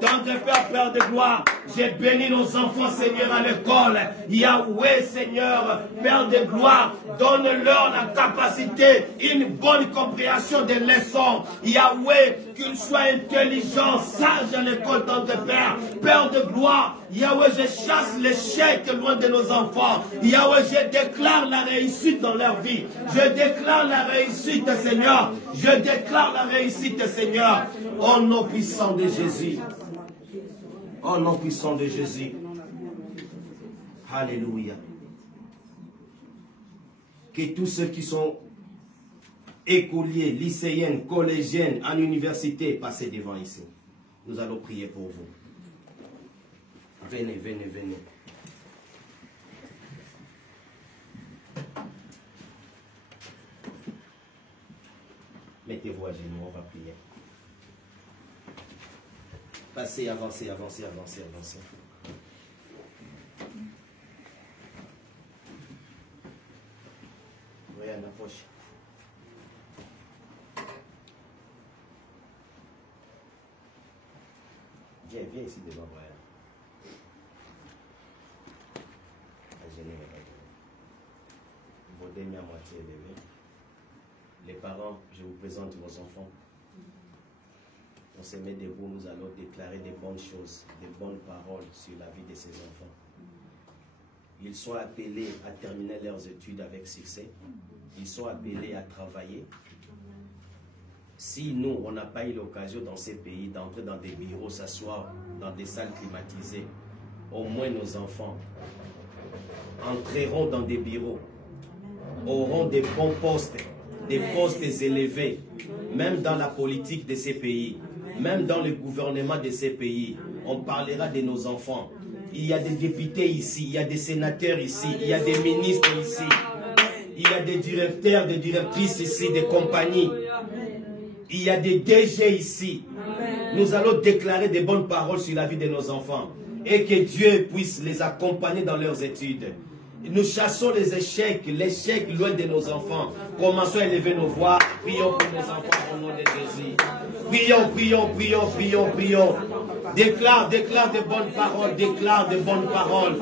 Tendre Père de gloire, j'ai béni nos enfants, Seigneur, à l'école. Yahweh, Seigneur, Père de gloire, donne-leur la capacité, une bonne compréhension des leçons. Yahweh, qu'ils soient intelligents, sages à l'école, Tendre Père de gloire. Yahweh, je chasse l'échec loin de nos enfants. Yahweh, je déclare la réussite dans leur vie. Je déclare la réussite, Seigneur. Au nom puissant de Jésus. Au nom puissant de Jésus. Alléluia. Que tous ceux qui sont écoliers, lycéennes, collégiennes, en université, passez devant ici. Nous allons prier pour vous. Venez. Mettez-vous à genoux, on va prier. Passez, avancez. Rien approche. Viens ici devant moi. Vos demi à moitié élevés. Les parents, je vous présente vos enfants. On se met debout, nous allons déclarer des bonnes choses, des bonnes paroles sur la vie de ces enfants. Ils sont appelés à terminer leurs études avec succès. ils sont appelés à travailler. Si nous, on n'a pas eu l'occasion dans ces pays d'entrer dans des bureaux, s'asseoir dans des salles climatisées, au moins nos enfants entreront dans des bureaux, auront des bons postes, des postes élevés, même dans la politique de ces pays, même dans le gouvernement de ces pays. On parlera de nos enfants. Il y a des députés ici, il y a des sénateurs ici, il y a des ministres ici, il y a des directeurs, des directrices ici, des compagnies. Il y a des DG ici. Nous allons déclarer des bonnes paroles sur la vie de nos enfants et que Dieu puisse les accompagner dans leurs études. Nous chassons les échecs loin de nos enfants. Commençons à élever nos voix. Prions pour nos enfants au nom de Jésus. Prions, prions, prions, prions, prions. Déclare de bonnes paroles, déclare de bonnes paroles.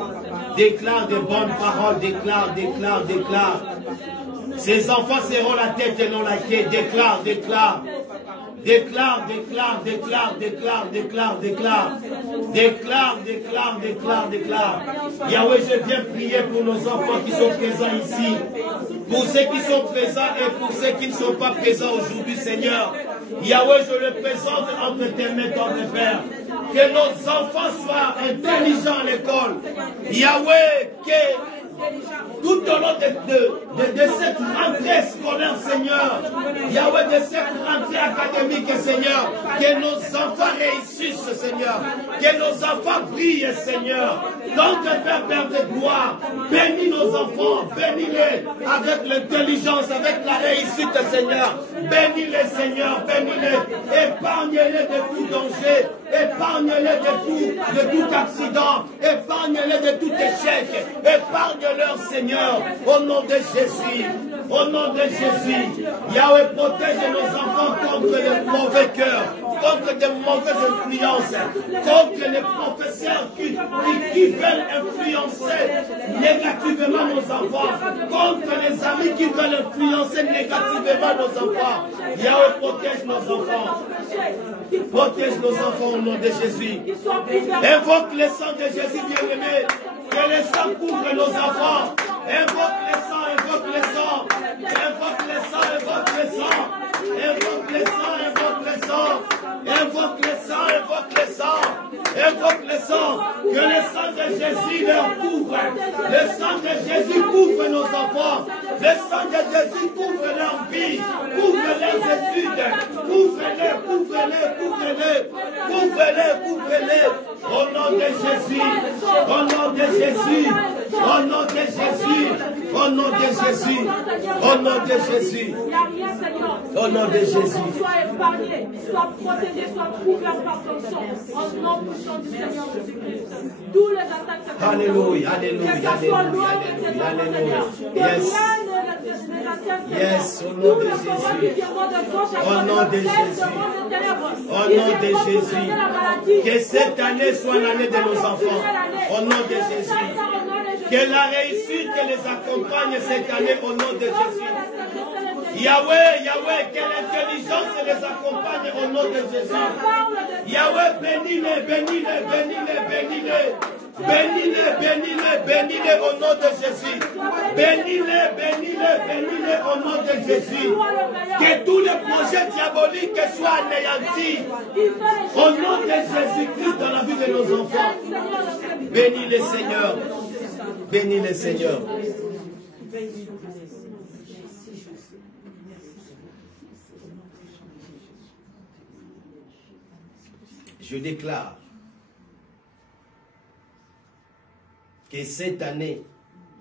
Déclare de bonnes paroles, déclare. Ces enfants seront la tête et non la queue. Déclare. Déclare. Yahweh, je viens prier pour nos enfants qui sont présents ici. Pour ceux qui sont présents et pour ceux qui ne sont pas présents aujourd'hui, Seigneur. Yahweh, je le présente entre tes mains, ton Père. Que nos enfants soient intelligents à l'école. Yahweh, que tout au long de cette rentrée scolaire, Seigneur, Yahweh, de cette rentrée académique, Seigneur, que nos enfants réussissent, Seigneur, que nos enfants brillent, Seigneur. Donc, Père de gloire, bénis nos enfants, bénis-les avec l'intelligence, avec la réussite, Seigneur. Bénis-les, Seigneur, bénis-les, épargne-les de tout danger, épargne-les de tout accident, épargne-les de tout échec, épargne-leur, Seigneur, au nom de Jésus. Au nom de Jésus, Yahweh, protège nos enfants contre les mauvais cœurs, contre des mauvaises influences, contre les professeurs qui veulent influencer négativement nos enfants, contre les amis qui veulent influencer négativement nos enfants. Yahweh, protège nos enfants. Protège nos enfants au nom de Jésus. Invoque le sang de Jésus bien-aimé. Que le sang couvre nos enfants. Invoque le sang, invoque le sang. Invoque le sang, invoque le sang. Invoque le sang, invoque le sang. Invoque le sang, invoque le sang. Invoque le sang. Que le sang de Jésus leur couvre. Le sang de Jésus couvre nos enfants. Le sang de Jésus couvre leur vie. Couvre leurs études. Couvre-les, couvre-les, couvre-les. Couvre-les, couvre-les. Au nom de Jésus. Au nom de Jésus. Au nom de Jésus. Au nom de Jésus. Au nom de Jésus. Au nom de Jésus. Sois épargné, sois protégé, sois couvert par ton sang. Au nom puissant du Seigneur Jésus-Christ. Tous les attaques sataniques. Alléluia, alléluia, alléluia, alléluia. Yes. Yes, au nom de Jésus. Au nom de Jésus. Au nom de Jésus. Que cette année soit l'année de nos enfants. Au nom de Jésus. Que la réussite les accompagne cette année au nom de Jésus. Yahweh, Yahweh, que l'intelligence les accompagne au nom de Jésus. Yahweh, bénis-les, bénis-les, bénis-les, bénis-les. Bénis-les, bénis-les, bénis-les au nom de Jésus. Bénis-les, bénis-les, bénis-les au nom de Jésus. Que tous les projets diaboliques soient anéantis. Au nom de Jésus-Christ dans la vie de nos enfants. Bénis-les, Seigneur. Bénis-les, Seigneur. Je déclare que cette année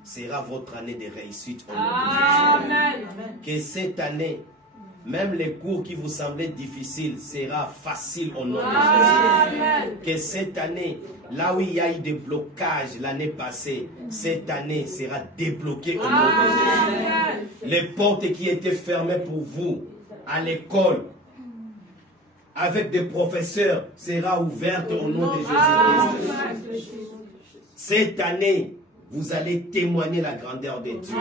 sera votre année de réussite au nom de Jésus. Que cette année, même les cours qui vous semblaient difficiles, sera facile au nom de Jésus. Que cette année, là où il y a eu des blocages l'année passée, cette année sera débloquée au nom de Jésus. Les portes qui étaient fermées pour vous à l'école, avec des professeurs, sera ouverte au nom de Jésus-Christ. Cette année, vous allez témoigner la grandeur de Dieu.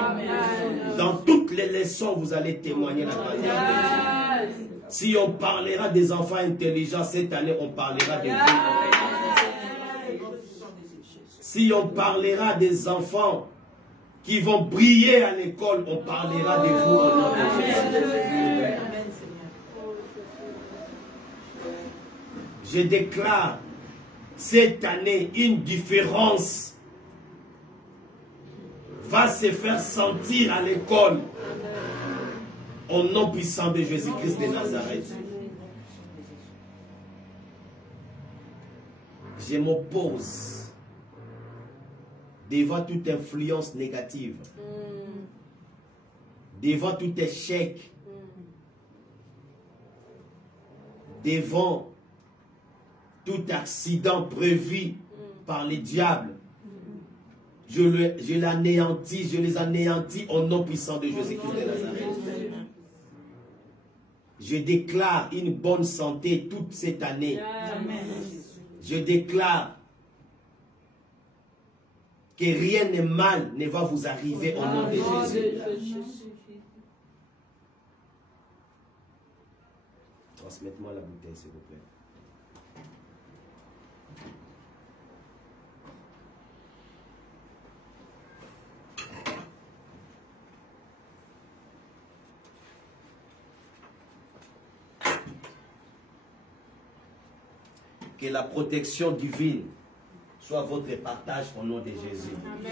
Dans toutes les leçons, vous allez témoigner la grandeur de Dieu. Si on parlera des enfants intelligents, cette année, on parlera de vous. Si on parlera des enfants qui vont briller à l'école, on parlera de vous au nom de Jésus. Je déclare cette année une différence va se faire sentir à l'école au nom puissant de Jésus-Christ de Nazareth. Je m'oppose devant toute influence négative, devant tout échec, devant tout accident prévu par les diables. Je l'anéantis, je les anéantis au nom puissant de Jésus-Christ de Nazareth. Je déclare une bonne santé toute cette année. Je déclare que rien de mal ne va vous arriver au nom de Jésus. Transmettez-moi la bouteille, s'il vous plaît. Que la protection divine soit votre partage au nom de Jésus. Amen.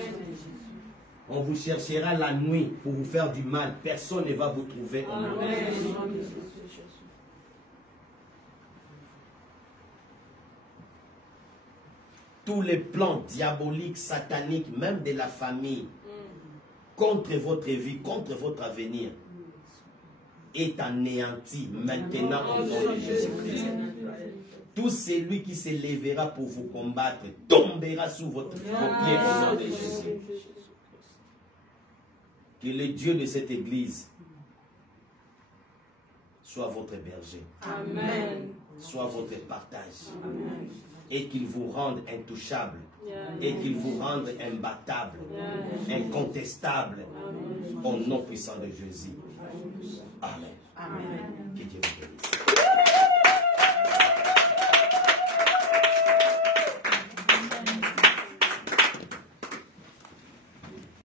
On vous cherchera la nuit pour vous faire du mal. Personne ne va vous trouver au nom de Jésus. Tous les plans diaboliques, sataniques, même de la famille, contre votre vie, contre votre avenir, est anéanti maintenant au nom de Jésus-Christ. Tout celui qui se lèvera pour vous combattre tombera sous vos pieds au nom de Jésus. Que le Dieu de cette église soit votre berger. Amen. Soit votre partage. Amen. Et qu'il vous rende intouchable. Et qu'il vous rende imbattable. Incontestable. Au nom puissant de Jésus. Amen. Amen. Que Dieu vous